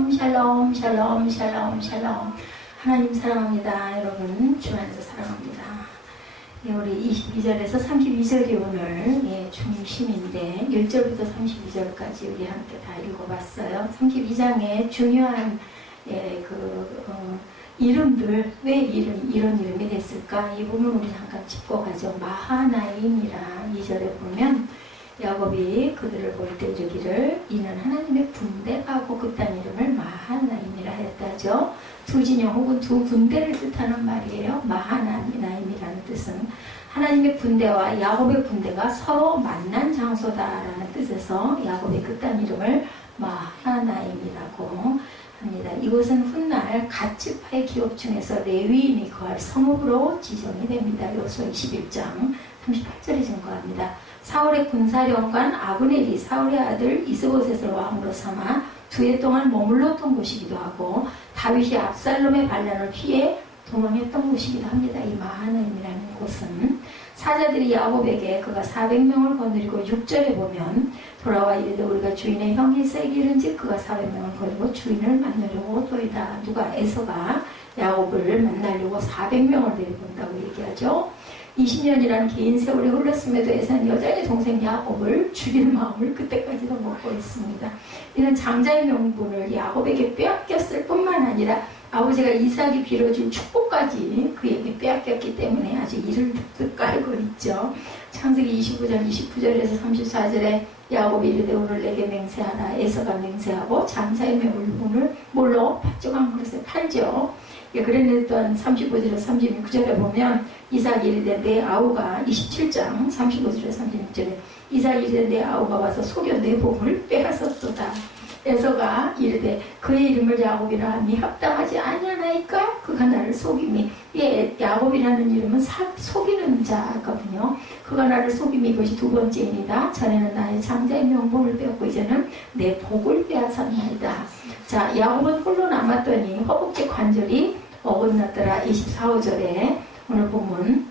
샬롬 샬롬 샬롬 샬롬 샬롬. 하나님 사랑합니다. 여러분 주 안에서 사랑합니다. 예, 우리 22절에서 32절이 오늘 중심인데 1절부터 32절까지 우리 함께 다 읽어봤어요. 32장에 중요한 이름들, 왜 이런 이름이 됐을까? 이 부분 우리 잠깐 짚고 가죠. 마하나임이라 2절에 보면 야곱이 그들을 볼 때 이르기를 이는 하나님의 분대가 하고 그딴 이름을 마하나임이라 했다죠. 두 진영 혹은 두 군대를 뜻하는 말이에요. 마하나임이라는 뜻은 하나님의 분대와 야곱의 분대가 서로 만난 장소다라는 뜻에서 야곱의 그딴 이름을 마하나임이라고 합니다. 이곳은 훗날 갓지파의 기업 중에서 레위인이 거할 성읍으로 지정이 됩니다. 요수아 21장 38절에 증거합니다. 사울의 군사령관 아브넬이 사울의 아들 이스보셋을 왕으로 삼아 2해 동안 머물렀던 곳이기도 하고 다윗이 압살롬의 반란을 피해 도망했던 곳이기도 합니다. 이 마하나임이라는 곳은 사자들이 야곱에게 그가 400명을 거느리고 6절에 보면 돌아와 이르되 우리가 주인의 형이 세게 이른즉 그가 400명을 거느리고 주인을 만나려고 또이다. 누가 에서가 야곱을 만나려고 400명을 데려온다고 얘기하죠. 20년이라는 긴 세월이 흘렀음에도 에서는 여전히 동생 야곱을 죽일 마음을 그때까지도 먹고 있습니다. 이는 장자의 명분을 야곱에게 빼앗겼을 뿐만 아니라 아버지가 이삭이 빌어줄 축복까지 그에게 빼앗겼기 때문에 아주 이를 득득 깔고 있죠. 창세기 29장 29절에서 34절에 야곱이 이르되 오늘 내게 맹세하라. 에서가 맹세하고 장자의 명분을 몰로 팥죽한 그릇에 팔죠. 그랬던 35절에서 36절에 보면 이삭이 이르되 내 아우가 27장 35절에서 36절에 이삭이 이르되 내 아우가 와서 속여 내 복을 빼앗았도다. 에서가 이르되 그의 이름을 야곱이라 하니 합당하지 아니하나이까? 그가 나를 속임이. 야곱이라는 이름은 속이는 자거든요. 그가 나를 속임이 이것이 두 번째이니다. 전에는 나의 장자의 명복을 빼앗고 이제는 내 복을 빼앗았나이다. 자, 야곱은 홀로 남았더니 허벅지 관절이 어긋났더라. 24절에 오늘 보면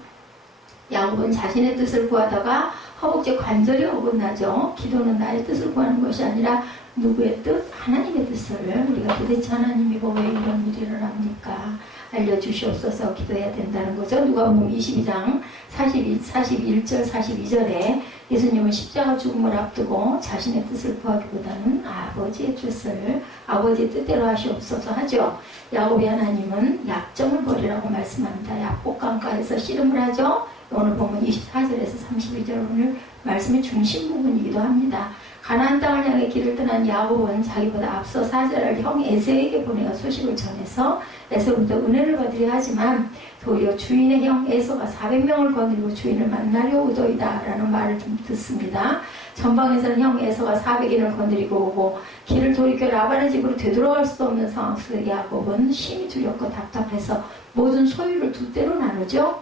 야곱은 자신의 뜻을 구하다가 허벅지 관절이 어긋나죠. 기도는 나의 뜻을 구하는 것이 아니라 누구의 뜻? 하나님의 뜻을. 우리가 도대체 하나님이 왜 이런 일을 합니까? 알려주시옵소서 기도해야 된다는 거죠. 누가복음 22장 41절 42절에 예수님은 십자가 죽음을 앞두고 자신의 뜻을 구하기보다는 아버지의 뜻을 아버지의 뜻대로 하시옵소서 하죠. 야곱의 하나님은 약점을 버리라고 말씀합니다. 약복강가에서 씨름을 하죠. 오늘 보면 24절에서 32절 오늘 말씀의 중심 부분이기도 합니다. 가나안 땅을 향해 길을 떠난 야곱은 자기보다 앞서 사자를 형 에서에게 보내어 소식을 전해서 에서부터 은혜를 받으려 하지만 도리어 주인의 형 에서가 400명을 거느리고 주인을 만나려 오더이다 라는 말을 좀 듣습니다. 전방에서는 형 에서가 400인을 거느리고 오고 길을 돌이켜 라반의 집으로 되돌아갈 수도 없는 상황 속에 야곱은 심히 두렵고 답답해서 모든 소유를 두 때로 나누죠.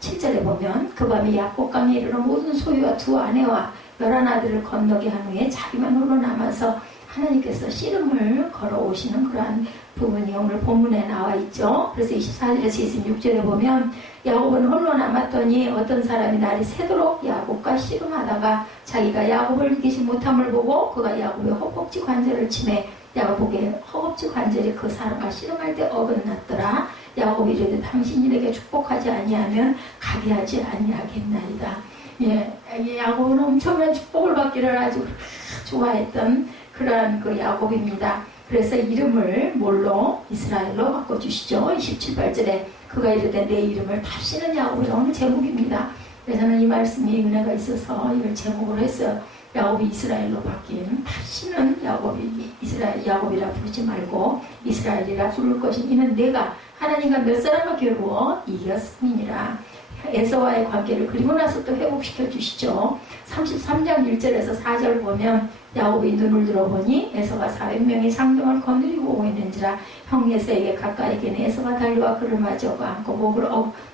7절에 보면 그 밤에 야복강에 이르러 모든 소유와 두 아내와 11아들을 건너게 한 후에 자기만 홀로 남아서 하나님께서 씨름을 걸어오시는 그러한 부분이 오늘 본문에 나와 있죠. 그래서 24절에서 26절에 보면 야곱은 홀로 남았더니 어떤 사람이 날이 새도록 야곱과 씨름하다가 자기가 야곱을 이기지 못함을 보고 그가 야곱의 허벅지 관절을 치매 야곱의 허벅지 관절이 그 사람과 씨름할 때 어긋났더라. 야곱이 이르되 당신에게 축복하지 아니하면 가게 하지 아니하겠나이다. 야곱은 엄청난 축복을 받기를 아주 좋아했던 그러한 그 야곱입니다. 그래서 이름을 뭘로? 이스라엘로 바꿔주시죠. 27절에 그가 이르되 내 이름을 답시는 야곱이라 오늘 제목입니다. 그래서 저는 이 말씀이 은혜가 있어서 이걸 제목으로 했어요. 야곱이 이스라엘로 바뀐 답시는 야곱이라 부르지 말고 이스라엘이라 부를 것이 이는 내가 하나님과 몇 사람과 겨루어 이겼음이니라. 에서와의 관계를 그리고 나서 또 회복시켜 주시죠. 33장 1절에서 4절 보면 야곱이 눈을 들어보니 에서가 400명의 상병을 거느리고 오고 있는지라 형 에서에게 가까이게는 에서가 달려와 그를 맞이하고 안고 목을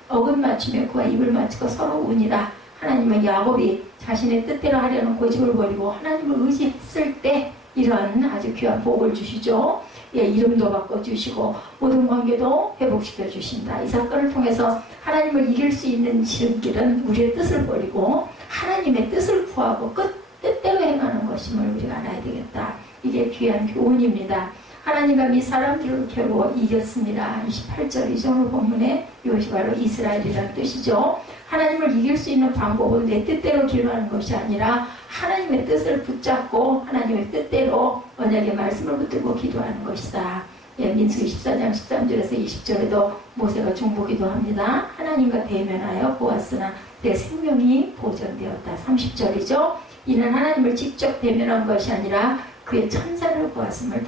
어긋 맞추며 그와 입을 맞추고 서로 우니라. 하나님은 야곱이 자신의 뜻대로 하려는 고집을 버리고 하나님을 의지했을 때 이런 아주 귀한 복을 주시죠. 이름도 바꿔주시고 모든 관계도 회복시켜 주신다. 이 사건을 통해서 하나님을 이길 수 있는 지름길은 우리의 뜻을 버리고 하나님의 뜻을 구하고 뜻대로 행하는 것임을 우리가 알아야 되겠다. 이게 귀한 교훈입니다. 하나님과 미 사람들을 겨루 이겼습니다. 28절이죠. 오늘 본문에 이것이 바로 이스라엘이라는 뜻이죠. 하나님을 이길 수 있는 방법은 내 뜻대로 기도하는 것이 아니라 하나님의 뜻을 붙잡고 하나님의 뜻대로 언약의 말씀을 붙들고 기도하는 것이다. 예, 민수기 14장 13절에서 20절에도 모세가 중보기도 합니다. 하나님과 대면하여 보았으나 내 생명이 보존되었다. 30절이죠. 이는 하나님을 직접 대면한 것이 아니라 그의 천사를 보았음을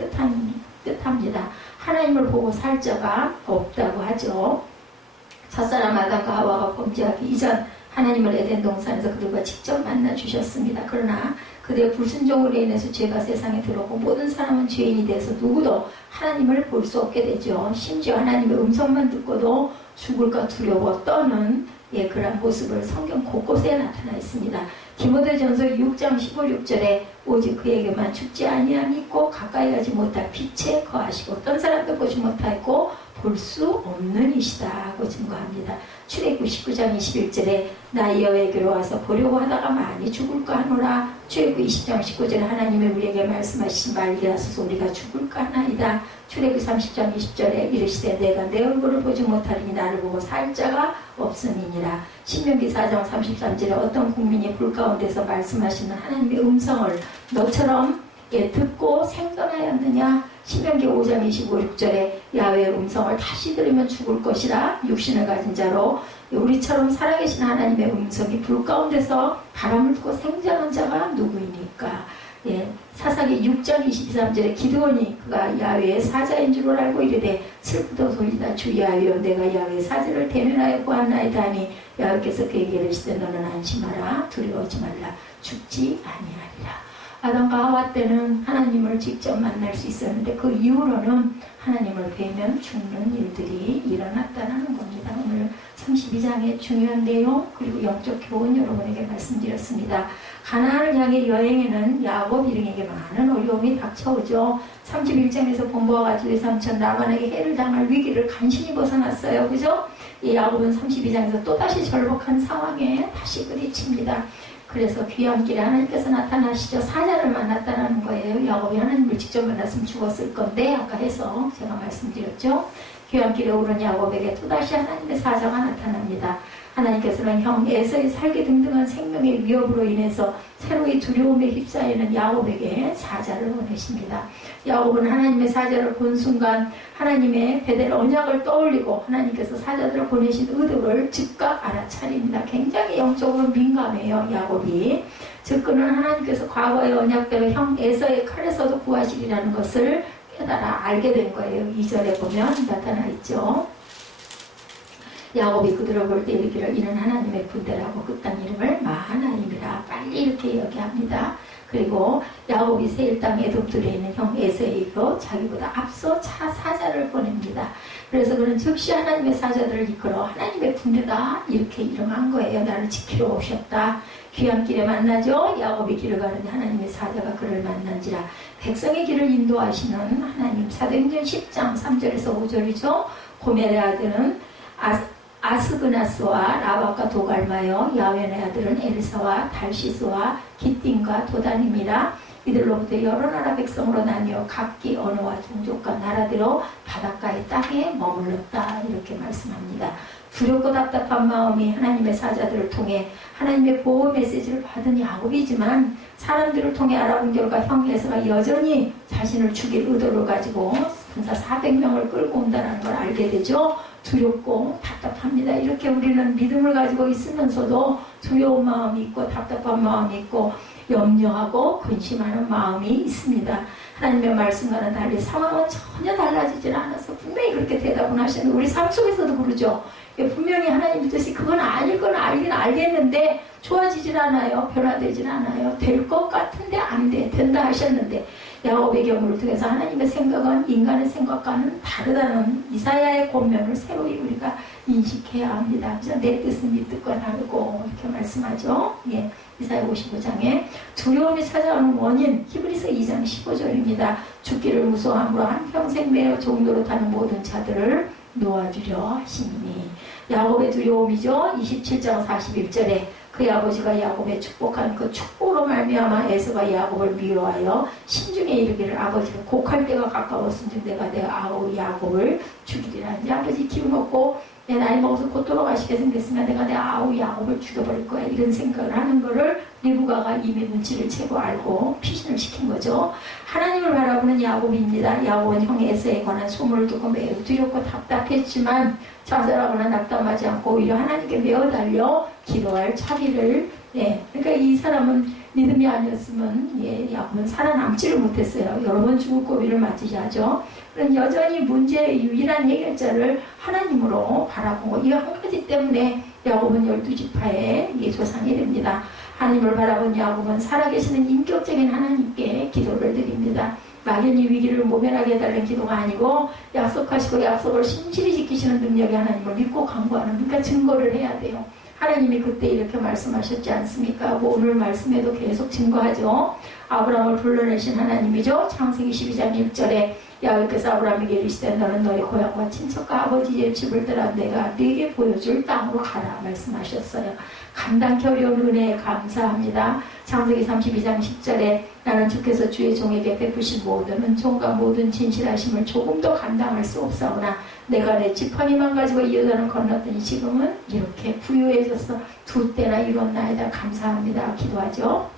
뜻합니다. 하나님을 보고 살 자가 없다고 하죠. 첫사람 아담과 하와가 범죄하기 이전 하나님을 에덴 동산에서 그들과 직접 만나 주셨습니다. 그러나 그들의 불순종으로 인해서 죄가 세상에 들어오고 모든 사람은 죄인이 돼서 누구도 하나님을 볼 수 없게 되죠. 심지어 하나님의 음성만 듣고도 죽을까 두려워 떠는 그런 모습을 성경 곳곳에 나타나 있습니다. 디모데전서 6장 15, 16절에 오직 그에게만 죽지 아니함이 있고 가까이 가지 못할 빛에 거하시고 어떤 사람도 보지 못하고 볼 수 없는 이시다고 증거합니다. 출애굽 19장 21절에 나 여호와에게로 와서 보려고 하다가 많이 죽을까 하노라. 출애굽 20장 19절에 하나님의 우리에게 말씀하신 말이라 하소서 우리가 죽을까 하나이다. 출애굽 30장 20절에 이르시되 내가 내 얼굴을 보지 못하리니 나를 보고 살 자가 없음이니라. 신명기 4장 33절에 어떤 국민이 불 가운데서 말씀하시는 하나님의 음성을 너처럼 듣고 생존하였느냐. 신명기 5장 25, 6절에 야훼의 음성을 다시 들으면 죽을 것이라. 육신을 가진 자로 우리처럼 살아계신 하나님의 음성이 불 가운데서 바람을 듣고 생존한 자가 누구이니까. 사사기 6장 23절에 기드온이 그가 야훼의 사자인 줄 알고 이르되 슬프도소이다 주 야훼여 내가 야훼의 사자를 대면하여 보았나이다 하니 야훼께서 그에게 이르시되 너는 안심하라 두려워하지 말라 죽지 아니하리라. 아담과 하와 때는 하나님을 직접 만날 수 있었는데 그 이후로는 하나님을 뵈면 죽는 일들이 일어났다는 겁니다. 오늘 32장의 중요한 내용 그리고 영적 교훈 여러분에게 말씀드렸습니다. 가나안을 향해 여행에는 야곱 일행에게 많은 어려움이 닥쳐오죠. 31장에서 본 바와 같이 외삼촌 라반에게 해를 당할 위기를 간신히 벗어났어요. 그죠? 이 야곱은 32장에서 또다시 절복한 상황에 다시 부딪힙니다. 그래서 귀향길에 하나님께서 나타나시죠. 사자를 만났다는 거예요. 야곱이 하나님을 직접 만났으면 죽었을 건데 아까 해서 제가 말씀드렸죠. 귀향길에 오른 야곱에게 또다시 하나님의 사자가 나타납니다. 하나님께서는 형 에서의 살기 등등한 생명의 위협으로 인해서 새로이 두려움에 휩싸이는 야곱에게 사자를 보내십니다. 야곱은 하나님의 사자를 본 순간 하나님의 베델 언약을 떠올리고 하나님께서 사자들을 보내신 의도를 즉각 알아차립니다. 굉장히 영적으로 민감해요. 야곱이. 즉 그는 하나님께서 과거의 언약대로 형 에서의 칼에서도 구하시리라는 것을 깨달아 알게 된 거예요. 2절에 보면 나타나 있죠. 야곱이 그들을 볼 때 이르기를 이는 하나님의 군대라고 그 땅 이름을 마하나임이라 빨리 이렇게 이야기합니다. 그리고 야곱이 세일 땅 에돔들에 있는 형 에서에게로 자기보다 앞서 사자를 보냅니다. 그래서 그는 즉시 하나님의 사자들을 이끌어 하나님의 군대다 이렇게 이름한 거예요. 나를 지키러 오셨다. 귀향길에 만나죠. 야곱이 길을 가는데 하나님의 사자가 그를 만난지라. 백성의 길을 인도하시는 하나님. 사도행전 10장 3절에서 5절이죠. 고멜의 아들은 아스그나스와 라박과 도갈마여 야웬의 아들은 엘사와 달시스와 기띵과 도단임이라. 이들로부터 여러 나라 백성으로 나뉘어 각기 언어와 종족과 나라대로 바닷가의 땅에 머물렀다 이렇게 말씀합니다. 두렵고 답답한 마음이 하나님의 사자들을 통해 하나님의 보호 메시지를 받은 야곱이지만 사람들을 통해 알아본 결과 형 에서가 여전히 자신을 죽일 의도를 가지고 군사 400명을 끌고 온다는 걸 알게 되죠. 두렵고 답답합니다. 이렇게 우리는 믿음을 가지고 있으면서도 두려운 마음이 있고 답답한 마음이 있고 염려하고 근심하는 마음이 있습니다. 하나님의 말씀과는 달리 상황은 전혀 달라지질 않아서 분명히 그렇게 대답은 하시는데 우리 삶 속에서도 그러죠. 분명히 하나님 뜻이 그건 아닐 건 알긴 알겠는데 좋아지질 않아요. 변화되질 않아요. 될 것 같은데 안 돼. 된다 하셨는데 야곱의 경우를 통해서 하나님의 생각은 인간의 생각과는 다르다는 이사야의 권면을 새로이 우리가 인식해야 합니다. 그래서 내 뜻은 네 뜻과 다르고 이렇게 말씀하죠. 이사야 55장에 두려움이 찾아오는 원인 히브리서 2장 15절입니다. 죽기를 무서워함으로 한평생 매어 종로로 타는 모든 자들을 놓아주려 하시니 야곱의 두려움이죠. 27장 41절에 그의 아버지가 야곱에 축복한 그 축복으로 말미암아 에서가 야곱을 미워하여 신중에 이르기를 아버지를 곡할 때가 가까웠은즉 내가 내 아우 야곱을 죽이리라. 이제 아버지 기운 없고 내 나이 먹어서 곧 돌아가시게 생겼으면 내가 내 아우 야곱을 죽여버릴 거야, 이런 생각을 하는 거를 리브가가 이미 눈치를 채고 알고 피신을 시킨 거죠. 하나님을 바라보는 야곱입니다. 야곱은 형 에서에 관한 소문을 듣고 매우 두렵고 답답했지만 좌절하거나 낙담하지 않고 오히려 하나님께 매어 달려 기도할 차비를, 그러니까 이 사람은 믿음이 아니었으면 야곱은 살아남지를 못했어요. 여러 번 죽을 고비를 맞이하죠. 그런 여전히 문제의 유일한 해결자를 하나님으로 바라보고 이 한 가지 때문에 야곱은 12지파의 조상이 됩니다. 하나님을 바라본 야곱은 살아계시는 인격적인 하나님께 기도를 드립니다. 막연히 위기를 모면하게 해달라는 기도가 아니고 약속하시고 약속을 신실히 지키시는 능력의 하나님을 믿고 간구하는, 그러니까 증거를 해야 돼요. 하나님이 그때 이렇게 말씀하셨지 않습니까? 오늘 말씀에도 계속 증거하죠. 아브라함을 불러내신 하나님이죠. 창세기 12장 1절에 야훼께서 아브라함에게 이르시되 너는 너의 고향과 친척과 아버지의 집을 떠나 내가 네게 보여줄 땅으로 가라 말씀하셨어요. 감당케 어려운 은혜에 감사합니다. 창세기 32장 10절에 나는 주께서 주의 종에게 베푸신 모든 은총과 모든 진실하심을 조금도 감당할 수 없사오나 내가 내 지팡이만 가지고 이어다는 건넜더니 지금은 이렇게 부유해져서 두 때나 이뤘나이다. 감사합니다. 기도하죠.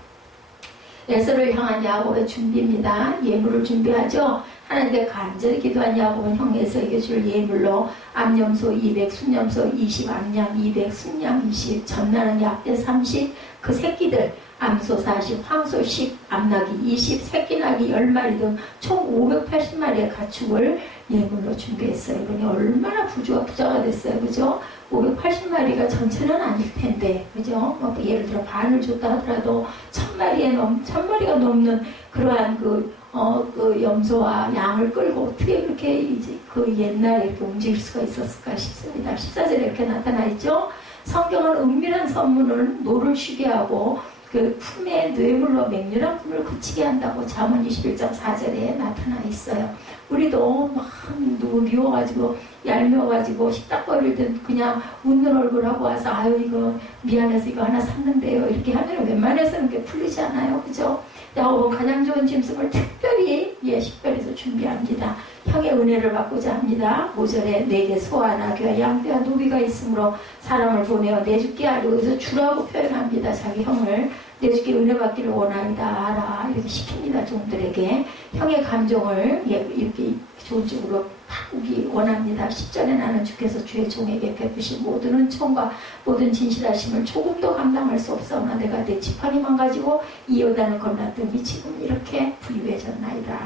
에서를 향한 야곱의 준비입니다. 예물을 준비하죠. 하나님께 간절히 기도한 야곱은 형 에서에게 줄 예물로 암염소 200, 순염소 20, 암양 200, 순양 20, 전나는 약대 30, 그 새끼들 암소 40, 황소 10, 암나귀 20, 새끼나귀 10마리 등 총 580마리의 가축을 예물로 준비했어요. 이분이 얼마나 부자가 됐어요. 그죠? 580마리가 전체는 아닐 텐데, 그죠? 예를 들어 반을 줬다 하더라도 1000마리가 넘는 그러한 그 염소와 양을 끌고 어떻게 그렇게 이제 그 옛날에 이렇게 움직일 수가 있었을까 싶습니다. 14절에 이렇게 나타나 있죠? 성경은 은밀한 선문을 노를 쉬게 하고 그 품에 뇌물로 맹렬한 품을 그치게 한다고 잠언 21장 4절에 나타나 있어요. 우리도 막 누구 미워가지고 얄미워가지고 식탁거릴 때 그냥 웃는 얼굴하고 와서 아유 이거 미안해서 이거 하나 샀는데요 이렇게 하면 웬만해서는 그게 풀리지 않아요. 그죠? 야곱은 가장 좋은 짐승을 특별히 식별해서 준비합니다. 형의 은혜를 받고자 합니다. 5절에 내게 소와 나귀와 양떼와 노비가 있으므로 사람을 보내어 내주께 하려 해서 주라고 표현합니다. 자기 형을 내주께 은혜 받기를 원하이다 하라 이렇게 시킵니다. 종들에게 형의 감정을 이렇게 좋은 쪽으로 바꾸기 원합니다. 10절에 나는 주께서 주의 종에게 베푸신 모든 은총과 모든 진실하심을 조금도 감당할 수 없사오나 내가 내 지팡이만 가지고 이 요단을 건넜더니 지금 이렇게 부유해졌나이다.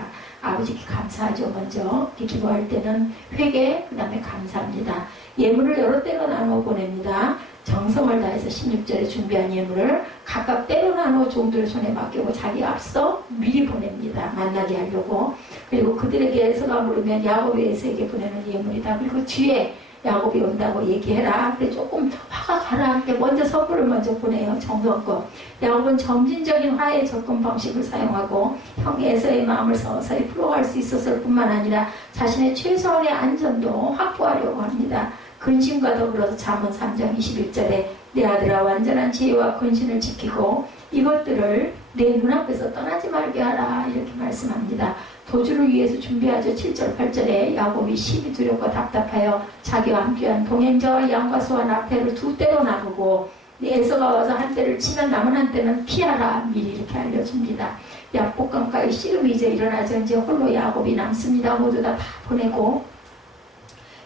아버지께 감사하죠. 먼저 기도할 때는 회개, 그 다음에 감사합니다. 예물을 여러 때로 나누어 보냅니다. 정성을 다해서 16절에 준비한 예물을 각각 때로 나누어 종들의 손에 맡기고 자기 앞서 미리 보냅니다. 만나게 하려고. 그리고 그들에게 에서가 물으면 야곱이 에서에게 보내는 예물이다. 그리고 뒤에 야곱이 온다고 얘기해라. 근데 조금 화가 가라앉게 먼저 선물을 먼저 보내요. 정성껏. 야곱은 점진적인 화해 접근 방식을 사용하고 형 에서의 마음을 서서히 풀어갈 수 있었을 뿐만 아니라 자신의 최소한의 안전도 확보하려고 합니다. 근심과 더불어서 잠언 3장 21절에 내 아들아 완전한 지혜와 근신을 지키고 이것들을 내 눈앞에서 떠나지 말게 하라 이렇게 말씀합니다. 도주를 위해서 준비하죠. 7절 8절에 야곱이 심히 두렵고 답답하여 자기와 함께한 동행자와 양과 소와 나귀를 두 떼로 나누고 에서가 와서 한 떼를 치면 남은 한 떼는 피하라 미리 이렇게 알려줍니다. 약복강가의 씨름이 이제 일어나죠. 이제 홀로 야곱이 남습니다. 모두 다 보내고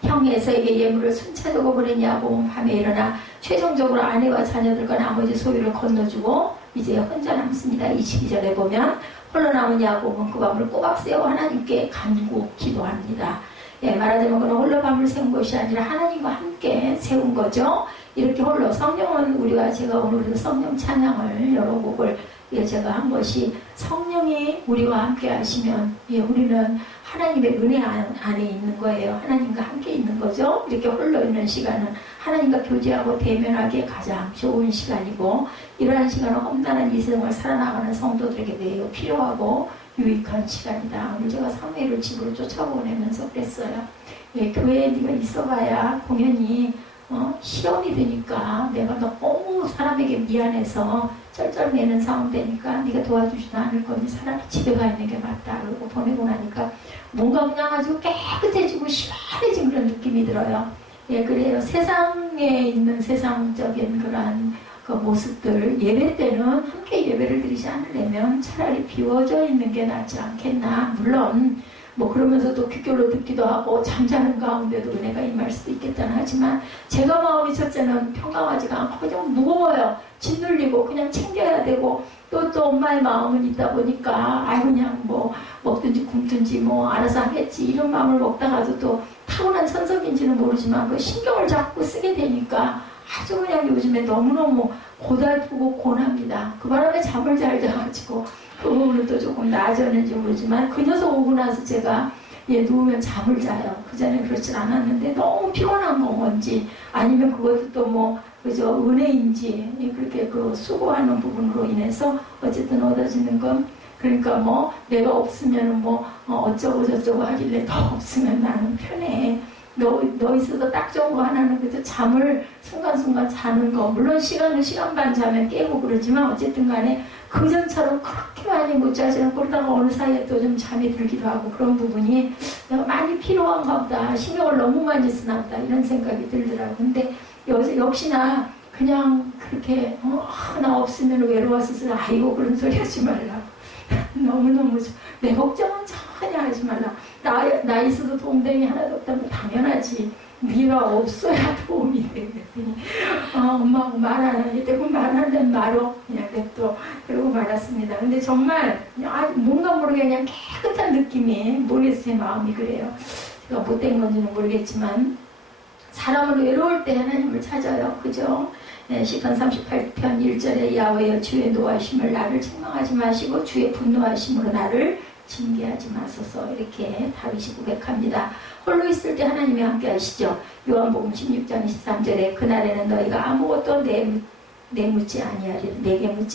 형 에서에게 예물을 순차적으로 보낸 야곱은 밤에 일어나 최종적으로 아내와 자녀들과 나머지 소유를 건너주고 이제 혼자 남습니다. 22절에 보면 홀로 남은 야곱은 그 밤을 꼬박 세워 하나님께 간구 기도합니다. 말하자면 그는 홀로 밤을 세운 것이 아니라 하나님과 함께 세운 거죠. 이렇게 홀로 성령은 우리가 제가 오늘도 성령 찬양을 여러 곡을 제가 한 것이 성령이 우리와 함께 하시면 우리는 하나님의 은혜 안에 있는 거예요. 하나님과 함께 있는 거죠. 이렇게 홀로 있는 시간은 하나님과 교제하고 대면하기에 가장 좋은 시간이고 이러한 시간은 험난한 이 세상을 살아나가는 성도들에게 매우 필요하고 유익한 시간이다. 오늘 제가 사무엘을 집으로 쫓아보내면서 그랬어요. 교회에 네가 있어봐야 공연히 시험이 되니까 내가 너무 사람에게 미안해서 쩔쩔매는 상황 되니까 네가 도와주지도 않을 거니 차라리 집에 가 있는 게 맞다. 그러고 보내고 나니까 뭔가 그냥 아주 깨끗해지고 시원해진 그런 느낌이 들어요. 예, 그래요. 세상에 있는 세상적인 그러한 그 모습들, 예배 때는 함께 예배를 드리지 않으려면 차라리 비워져 있는 게 낫지 않겠나. 물론 뭐 그러면서도 귓결로 듣기도 하고 잠자는 가운데도 은혜가 임할 수도 있겠다는 하지만 제가 마음이 첫째는 평강하지가 않고 좀 무거워요. 짓눌리고 그냥 챙겨야 되고 또 엄마의 마음은 있다 보니까 그냥 뭐 먹든지 굶든지 뭐 알아서 하겠지 이런 마음을 먹다가도 또 타고난 천성인지는 모르지만 그 신경을 자꾸 쓰게 되니까 아주 그냥 요즘에 너무너무 고달프고 고납니다. 그 바람에 잠을 잘 자가지고 그 부분은 또 조금 나아졌는지 모르지만 그 녀석 오고 나서 제가 누우면 잠을 자요. 그전에 그렇진 않았는데 너무 피곤한 건지 아니면 그것도 또 뭐 그저 은혜인지 그렇게 그 수고하는 부분으로 인해서 어쨌든 얻어지는 건 그러니까 뭐 내가 없으면 뭐 어쩌고 저쩌고 하길래 너 없으면 나는 편해. 너 있어서 딱 좋은 거 하나는 그래도 잠을 순간순간 자는 거 물론 시간 반 자면 깨고 그러지만 어쨌든 간에 그전처럼 그렇게 많이 못 자지 않고 그러다가 어느 사이에 또 좀 잠이 들기도 하고 그런 부분이 내가 많이 필요한가 보다 신경을 너무 많이 쓰나 보다 이런 생각이 들더라고요. 근데 역시나 그냥 그렇게 나 없으면 외로웠어서 아이고 그런 소리 하지 말라. 너무너무 내 걱정은 전혀 하지 말라. 나 있어도 도움되는 게 하나도 없다면 당연하지. 네가 없어야 도움이 되겠으니 엄마하고 말 안 하기 때문에 말하는 말로 그냥 냅둬 그러고 말았습니다. 근데 정말 뭔가 모르게 그냥 깨끗한 느낌이 모르겠어요. 제 마음이 그래요. 제가 못된 건지는 모르겠지만 사람은 외로울 때 하나님을 찾아요. 그죠? 시편 38편 1절에 야훼여 주의 노하심을 나를 책망하지 마시고 주의 분노하심으로 나를 징계하지 마소서 이렇게 다윗이 고백합니다. 홀로 있을 때 하나님이 함께 하시죠. 요한복음 16장 23절에 그날에는 너희가 아무것도 내게 묻지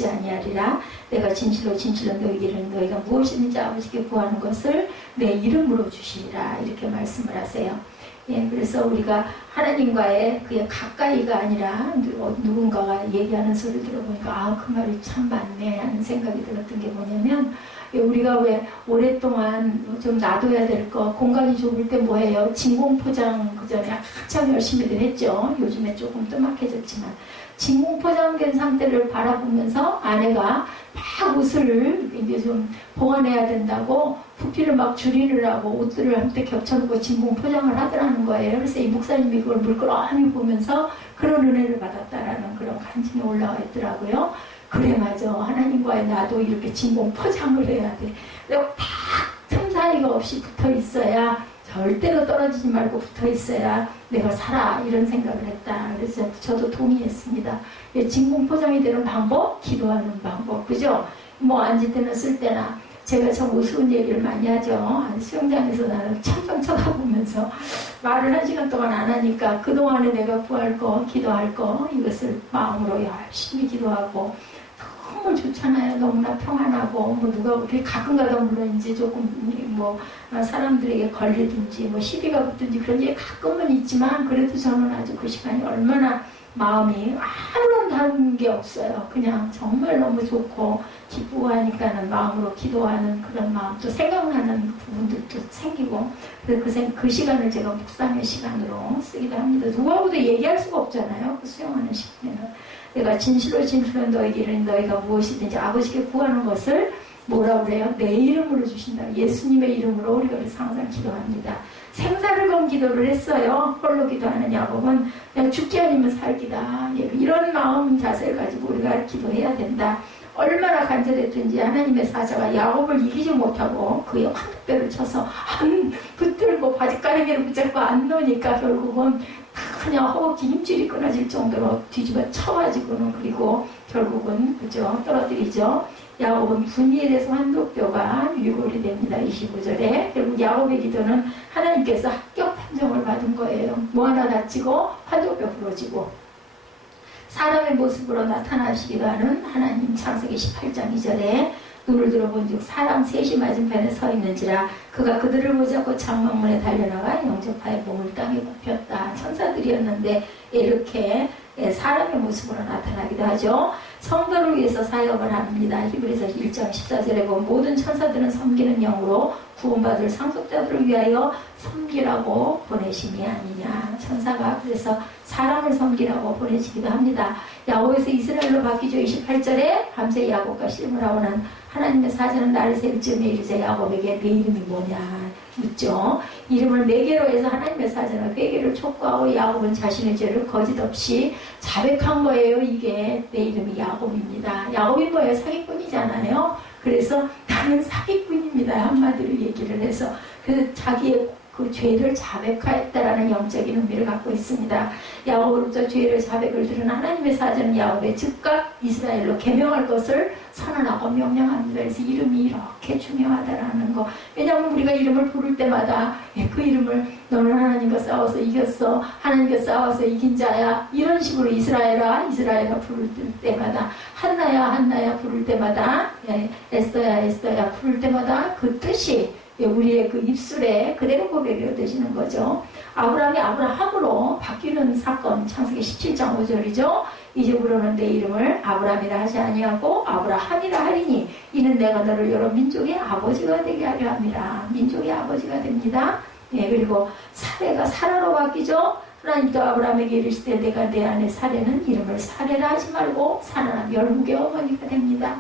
아니하리라. 내가 진실로 너희에게 너희가 무엇이든지 아버지께 구하는 것을 내 이름으로 주시리라 이렇게 말씀을 하세요. 그래서 우리가 하나님과의 그의 가까이가 아니라 누군가가 얘기하는 소리를 들어보니까 그 말이 참 맞네 하는 생각이 들었던 게 뭐냐면 우리가 왜 오랫동안 좀 놔둬야 될 거 공간이 좁을 때 뭐해요? 진공포장 그전에 한참 열심히들 했죠. 요즘에 조금 뜸막해졌지만 진공포장된 상태를 바라보면서 아내가 막 옷을 이제 좀 보관해야 된다고 부피를 막 줄이느라고 옷들을 한때 겹쳐놓고 진공포장을 하더라는 거예요. 그래서 이 목사님이 그걸 물끄러미 보면서 그런 은혜를 받았다라는 그런 간증이 올라와 있더라고요. 그래 맞아. 하나님과의 나도 이렇게 진공 포장을 해야 돼. 딱 틈 사이가 없이 붙어 있어야 절대로 떨어지지 말고 붙어 있어야 내가 살아 이런 생각을 했다. 그래서 저도 동의했습니다. 진공 포장이 되는 방법, 기도하는 방법, 그죠? 뭐 앉을 때나 쓸 때나 제가 참 우스운 얘기를 많이 하죠. 수영장에서 나는 천장 쳐다보면서 말을 1시간 동안 안 하니까 그동안에 내가 구할 거, 기도할 거 이것을 마음으로 열심히 기도하고 너무 좋잖아요. 너무나 평안하고 뭐 누가 우리 가끔가다 물론 이제 조금 뭐 사람들에게 걸리든지 뭐 시비가 붙든지 그런 게 가끔은 있지만 그래도 저는 아주 그 시간이 얼마나 마음이 아무런 다른 게 없어요. 그냥 정말 너무 좋고 기쁘고 하니까는 마음으로 기도하는 그런 마음도 생각나는 부분들도 생기고 그래서 그 시간을 제가 묵상의 시간으로 쓰기도 합니다. 누구하고도 얘기할 수가 없잖아요. 그 수영하는 시간에는. 내가 진실로 너희가 무엇이든지 아버지께 구하는 것을 뭐라고 그래요? 내 이름으로 주신다. 예수님의 이름으로 우리가 그래서 항상 기도합니다. 생사를 건 기도를 했어요. 홀로 기도하는 야곱은 그냥 죽기 아니면 살기다. 이런 마음 자세를 가지고 우리가 기도해야 된다. 얼마나 간절했든지 하나님의 사자가 야곱을 이기지 못하고 그의 환도뼈를 쳐서 안 붙들고 바지가랑이를 붙잡고 안 놓으니까 결국은 그냥 허벅지 힘줄이 끊어질 정도로 뒤집어 쳐가지고는 그리고 결국은 그죠 떨어뜨리죠. 야곱은 분이엘에서 환도뼈가 유골이 됩니다. 25절에 결국 야곱의 기도는 하나님께서 합격 판정을 받은 거예요. 뭐 하나 다치고 환도뼈 부러지고 사람의 모습으로 나타나시기도 하는 하나님. 창세기 18장 2절에 눈을 들어본 즉 사람 셋이 맞은편에 서 있는지라 그가 그들을 보자고 장막문에 달려나가 영접하여 몸을 땅에 굽혔다. 천사들이었는데 이렇게 사람의 모습으로 나타나기도 하죠. 성도를 위해서 사역을 합니다. 히브리서 1장 14절에 보면 모든 천사들은 섬기는 영으로 구원받을 상속자들을 위하여 섬기라고 보내심이 아니냐. 천사가 그래서 사람을 섬기라고 보내시기도 합니다. 야곱에서 이스라엘로 바뀌죠. 28절에 밤새 야곱과 실물하고는 하나님의 사자는 나를 세울 즈음에 이르자 야곱에게 내 이름이 뭐냐 묻죠. 이름을 매개로 해서 하나님의 사자는 회개를 촉구하고 야곱은 자신의 죄를 거짓없이 자백한 거예요. 이게 내 이름이 야곱입니다. 야곱이 뭐예요? 사기꾼이잖아요. 그래서 나는 사기꾼입니다. 한마디로 얘기를 해서 그래서 자기의 그 죄를 자백하였다라는 영적인 의미를 갖고 있습니다. 야곱으로부터 죄를 자백을 들은 하나님의 사자는 야곱에 즉각 이스라엘로 개명할 것을 선언하고 명령합니다. 그래서 이름이 이렇게 중요하다라는 거. 왜냐하면 우리가 이름을 부를 때마다 그 이름을 너는 하나님과 싸워서 이겼어. 하나님과 싸워서 이긴 자야. 이런 식으로 이스라엘아 부를 때마다 한나야 부를 때마다 에스더야 부를 때마다 그 뜻이 우리의 그 입술에 그대로 고백이 되시는 거죠. 아브라함이 아브라함으로 바뀌는 사건 창세기 17장 5절이죠. 이제부로는 내 이름을 아브라함이라 하지 아니하고 아브라함이라 하리니 이는 내가 너를 여러 민족의 아버지가 되게 하려 함이라. 민족의 아버지가 됩니다. 그리고 사레가 사라로 바뀌죠. 하나님도 아브라함에게 이르시되 내가 내 안에 사레는 이름을 사레라 하지 말고 사라라 열국의 어머니가 됩니다.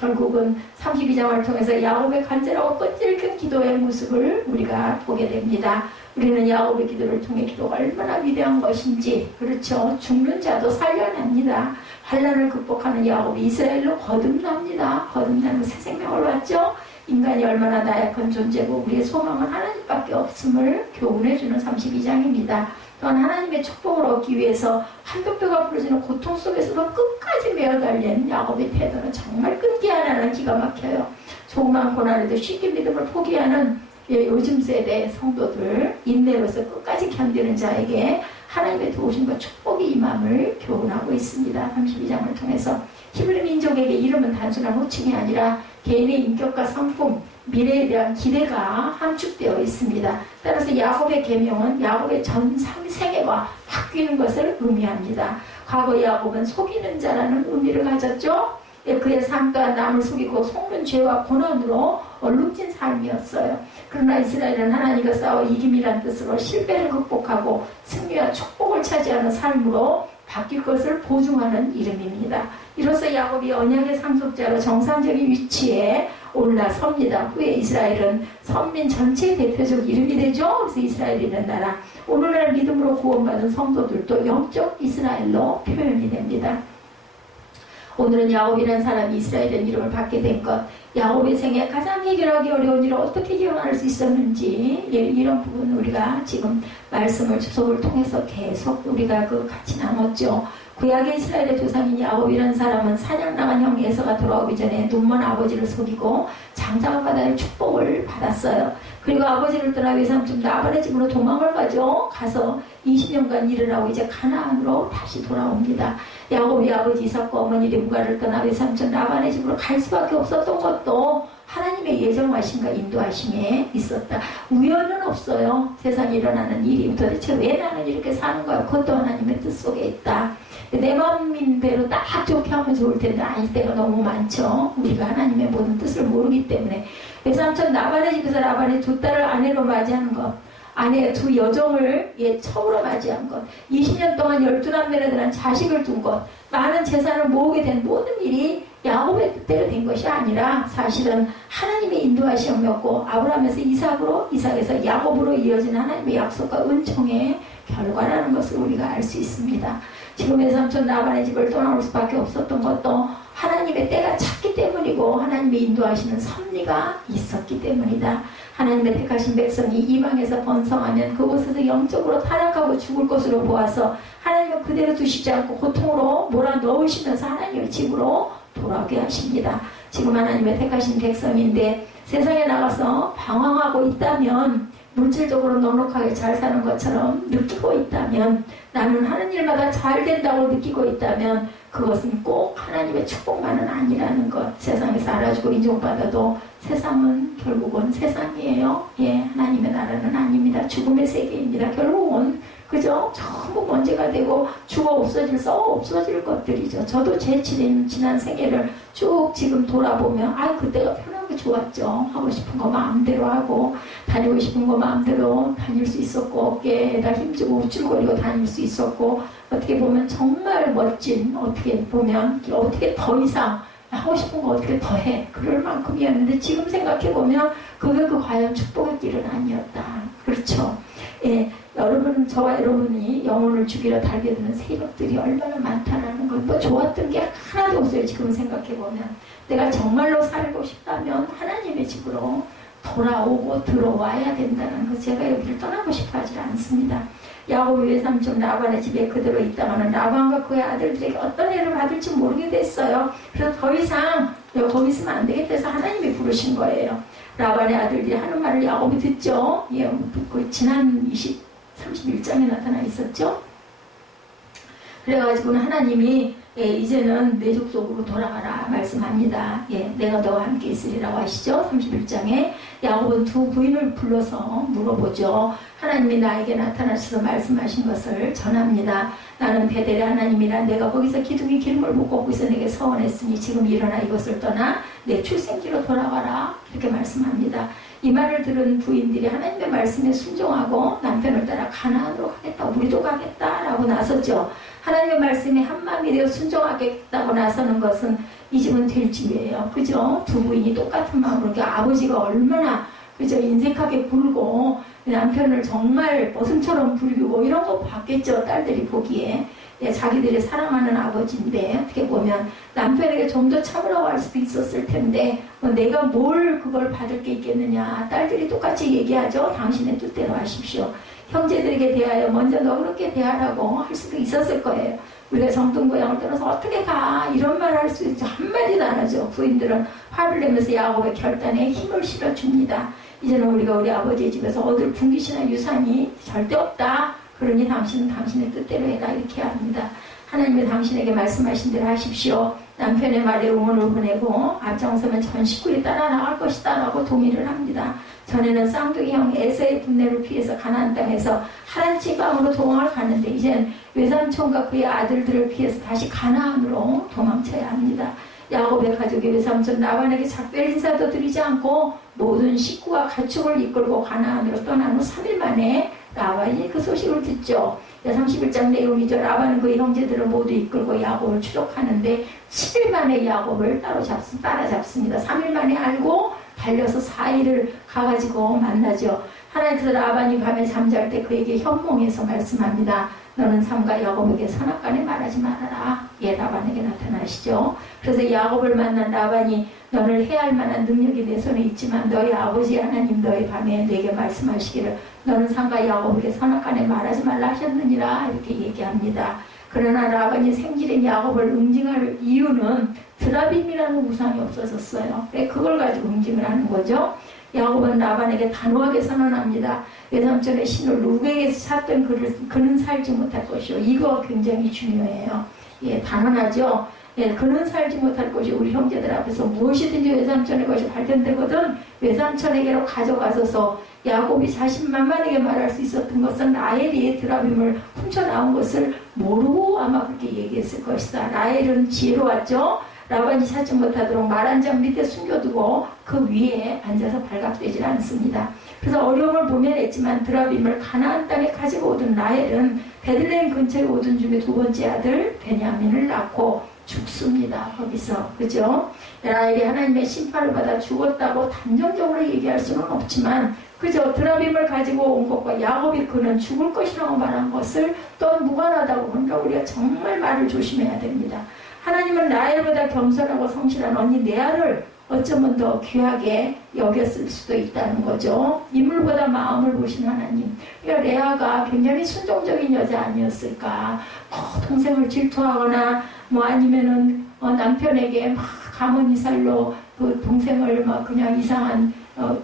결국은 32장을 통해서 야곱의 간절하고 끈질긴 기도의 모습을 우리가 보게 됩니다. 우리는 야곱의 기도를 통해 기도가 얼마나 위대한 것인지, 그렇죠. 죽는 자도 살려냅니다. 환난을 극복하는 야곱이 이스라엘로 거듭납니다. 거듭나는 새 생명을 받죠. 인간이 얼마나 나약한 존재고 우리의 소망은 하나님밖에 없음을 교훈해주는 32장입니다. 또한 하나님의 축복을 얻기 위해서 한뼘뼈가 부러지는 고통 속에서도 끝까지 매어달린 야곱의 태도는 정말 끈기 하나는 기가 막혀요. 조그만 고난에도 쉽게 믿음을 포기하는 요즘 세대 성도들, 인내로서 끝까지 견디는 자에게 하나님의 도우심과 축복이 임함을 교훈하고 있습니다. 32장을 통해서 히브리 민족에게 이름은 단순한 호칭이 아니라 개인의 인격과 성품, 미래에 대한 기대가 함축되어 있습니다. 따라서 야곱의 계명은 야곱의 전 생애가 바뀌는 것을 의미합니다. 과거 야곱은 속이는 자라는 의미를 가졌죠. 그의 삶 또한 남을 속이고 속는 죄와 고난으로 얼룩진 삶이었어요. 그러나 이스라엘은 하나님과 싸워 이김이란 뜻으로 실패를 극복하고 승리와 축복을 차지하는 삶으로 바뀔 것을 보증하는 이름입니다. 이로써 야곱이 언약의 상속자로 정상적인 위치에 올라섭니다. 후에 이스라엘은 선민 전체의 대표적 이름이 되죠. 그래서 이스라엘이라는 나라. 오늘날 믿음으로 구원받은 성도들도 영적 이스라엘로 표현이 됩니다. 오늘은 야곱이라는 사람이 이스라엘이라는 이름을 받게 된 것, 야곱의 생애 가장 해결하기 어려운 일을 어떻게 해결할 수 있었는지, 이런 부분 우리가 지금 말씀을 주석을 통해서 계속 우리가 같이 나눴죠. 구약의 이스라엘의 조상인 야곱이라는 사람은 사냥 나간 형 에서가 돌아오기 전에 눈먼 아버지를 속이고 장자가 받아야 축복을 받았어요. 그리고 아버지를 떠나 외삼촌 라반의 집으로 도망을 가서 20년간 일을 하고 이제 가나안으로 다시 돌아옵니다. 야곱이 아버지 이삭과 어머니 리브가를 떠나 외삼촌 라반의 집으로 갈 수밖에 없었던 것도 하나님의 예정하심과 인도하심에 있었다. 우연은 없어요. 세상에 일어나는 일이 도대체 왜 나는 이렇게 사는 거야? 그것도 하나님의 뜻 속에 있다. 내 마음인 대로 딱 좋게 하면 좋을 텐데 아닐 때가 너무 많죠. 우리가 하나님의 모든 뜻을 모르기 때문에. 외삼촌 라반의 집에서 라반의 두 딸을 아내로 맞이하는 것, 아내의 두 여종을 처으로 맞이한 것, 20년 동안 12남매에 대한 자식을 둔 것, 많은 재산을 모으게 된 모든 일이 야곱의 뜻대로 된 것이 아니라 사실은 하나님의 인도하심이었고 아브라함에서 이삭으로, 이삭에서 야곱으로 이어진 하나님의 약속과 은총의 결과라는 것을 우리가 알 수 있습니다. 지금의 삼촌 라반의 집을 떠나올 수밖에 없었던 것도 하나님의 때가 찼기 때문이고 하나님의 인도하시는 섭리가 있었기 때문이다. 하나님의 택하신 백성이 이방에서 번성하면 그곳에서 영적으로 타락하고 죽을 것으로 보아서 하나님은 그대로 두시지 않고 고통으로 몰아넣으시면서 하나님의 집으로 돌아오게 하십니다. 지금 하나님의 택하신 백성인데 세상에 나가서 방황하고 있다면, 물질적으로 넉넉하게 잘 사는 것처럼 느끼고 있다면, 나는 하는 일마다 잘 된다고 느끼고 있다면 그것은 꼭 하나님의 축복만은 아니라는 것. 세상에서 알아주고 인정받아도 세상은 결국은 세상이에요. 예, 하나님의 나라는 아닙니다. 죽음의 세계입니다. 결국은 그죠? 전부 먼지가 되고 죽어 없어질 것들이죠. 저도 제 지난 생애를 쭉 지금 돌아보면 그때가 편하고 좋았죠. 하고 싶은 거 마음대로 하고 다니고 싶은 거 마음대로 다닐 수 있었고 어깨에다 힘주고 우쭐거리고 다닐 수 있었고 어떻게 보면 정말 멋진 어떻게 더 이상 하고 싶은 거 어떻게 더 해 그럴 만큼이었는데 지금 생각해보면 그게 과연 축복의 길은 아니었다. 그렇죠. 예, 저와 여러분이 영혼을 죽이러 달겨드는 세력들이 얼마나 많다라는 것. 뭐 좋았던 게 하나도 없어요. 지금 생각해보면. 내가 정말로 살고 싶다면 하나님의 집으로 돌아오고 들어와야 된다는 것. 제가 여기를 떠나고 싶어 하지 않습니다. 야곱 외삼촌 라반의 집에 그대로 있다가는 라반과 그의 아들들에게 어떤 애를 받을지 모르게 됐어요. 그래서 더 이상 내가 거기 있으면 안 되겠다 해서 하나님이 부르신 거예요. 라반의 아들들이 하는 말을 야곱이 듣죠. 예, 지난 31장에 나타나 있었죠. 그래가지고는 하나님이 이제는 내 족속으로 돌아가라 말씀합니다. 예, 내가 너와 함께 있으리라고 하시죠. 31장에 야곱은 두 부인을 불러서 물어보죠. 하나님이 나에게 나타나셔서 말씀하신 것을 전합니다. 나는 베델의 하나님이라 내가 거기서 기둥이 기름을 붓고 거기서 내게 서원했으니 지금 일어나 이것을 떠나 내 출생지로 돌아가라. 이렇게 말씀합니다. 이 말을 들은 부인들이 하나님의 말씀에 순종하고 남편을 따라 가나안으로 가겠다. 우리도 가겠다라고 나섰죠. 하나님의 말씀에 한마음이 되어 순종하겠다고 나서는 것은 이 집은 될 집이에요. 그죠? 두 부인이 똑같은 마음으로 아버지가 얼마나 그죠? 인색하게 굴고 남편을 정말 버슴처럼 굴고 이런 거 봤겠죠. 딸들이 보기에. 예, 자기들이 사랑하는 아버지인데 어떻게 보면 남편에게 좀 더 참으라고 할 수도 있었을 텐데 내가 뭘 그걸 받을 게 있겠느냐. 딸들이 똑같이 얘기하죠. 당신의 뜻대로 하십시오. 형제들에게 대하여 먼저 너그럽게 대하라고 할 수도 있었을 거예요. 우리가 정통고향을 떠나서 어떻게 가 이런 말 할 수 있죠. 한마디도 안 하죠. 부인들은 화를 내면서 야곱의 결단에 힘을 실어줍니다. 이제는 우리가 우리 아버지의 집에서 얻을 분깃이나 유산이 절대 없다. 그러니 당신은 당신의 뜻대로 해라 이렇게 합니다. 하나님이 당신에게 말씀하신 대로 하십시오. 남편의 말에 응원을 보내고 앞장서면 전 식구들이 따라 나갈 것이다 라고 동의를 합니다. 전에는 쌍둥이 형 에서의 분내를 피해서 가나안 땅에서 하란 지방으로 도망을 가는데 이젠 외삼촌과 그의 아들들을 피해서 다시 가나안으로 도망쳐야 합니다. 야곱의 가족이 외삼촌 라반에게 작별 인사도 드리지 않고 모든 식구와 가축을 이끌고 가나안으로 떠난 후 3일 만에 라반이 그 소식을 듣죠. 31장 내용이죠. 라반은 그의 형제들을 모두 이끌고 야곱을 추적하는데 7일 만에 야곱을 따라잡습니다. 3일 만에 알고 달려서 4일을 가가지고 만나죠. 하나님께서 라반이 밤에 잠잘 때 그에게 현몽에서 말씀합니다. 너는 삼가 야곱에게 선악간에 말하지 말아라. 예, 라반에게 나타나시죠. 그래서 야곱을 만난 라반이 너를 해할 만한 능력이 내 손에 있지만 너희 아버지 하나님 너희 밤에 내게 말씀하시기를 너는 삼가 야곱에게 선악간에 말하지 말라 하셨느니라 이렇게 얘기합니다. 그러나 라반이 생질인 야곱을 응징할 이유는 드라빔이라는 우상이 없어졌어요. 그걸 가지고 응징을 하는 거죠. 야곱은 라반에게 단호하게 선언합니다. 외삼촌의 신을 누구에게서 샀던 그는 살지 못할 것이요. 이거 굉장히 중요해요. 예, 단언하죠. 예, 그는 살지 못할 것이 우리 형제들 앞에서 무엇이든지 외삼촌의 것이 발견되거든 외삼촌에게로 가져가서서 야곱이 자신만만하게 말할 수 있었던 것은 라헬이 드라빔을 훔쳐나온 것을 모르고 아마 그렇게 얘기했을 것이다. 라헬은 지혜로웠죠. 라반이 찾지 못하도록 말 한 장 밑에 숨겨두고 그 위에 앉아서 발각되질 않습니다. 그래서 어려움을 보면했지만 드라빔을 가나안 땅에 가지고 오던 라헬은 베들레헴 근처에 오던 중에 두 번째 아들 베냐민을 낳고 죽습니다. 거기서 그죠? 라헬이 하나님의 심판을 받아 죽었다고 단정적으로 얘기할 수는 없지만 그죠? 드라빔을 가지고 온 것과 야곱이 그는 죽을 것이라고 말한 것을 또한 무관하다고 그러니까 우리가 정말 말을 조심해야 됩니다. 하나님은 라헬보다 겸손하고 성실한 언니 레아를 어쩌면 더 귀하게 여겼을 수도 있다는 거죠. 인물보다 마음을 보신 하나님. 그러니까 레아가 굉장히 순종적인 여자 아니었을까. 동생을 질투하거나 뭐 아니면은 남편에게 막 가문이살로 그 동생을 막 그냥 이상한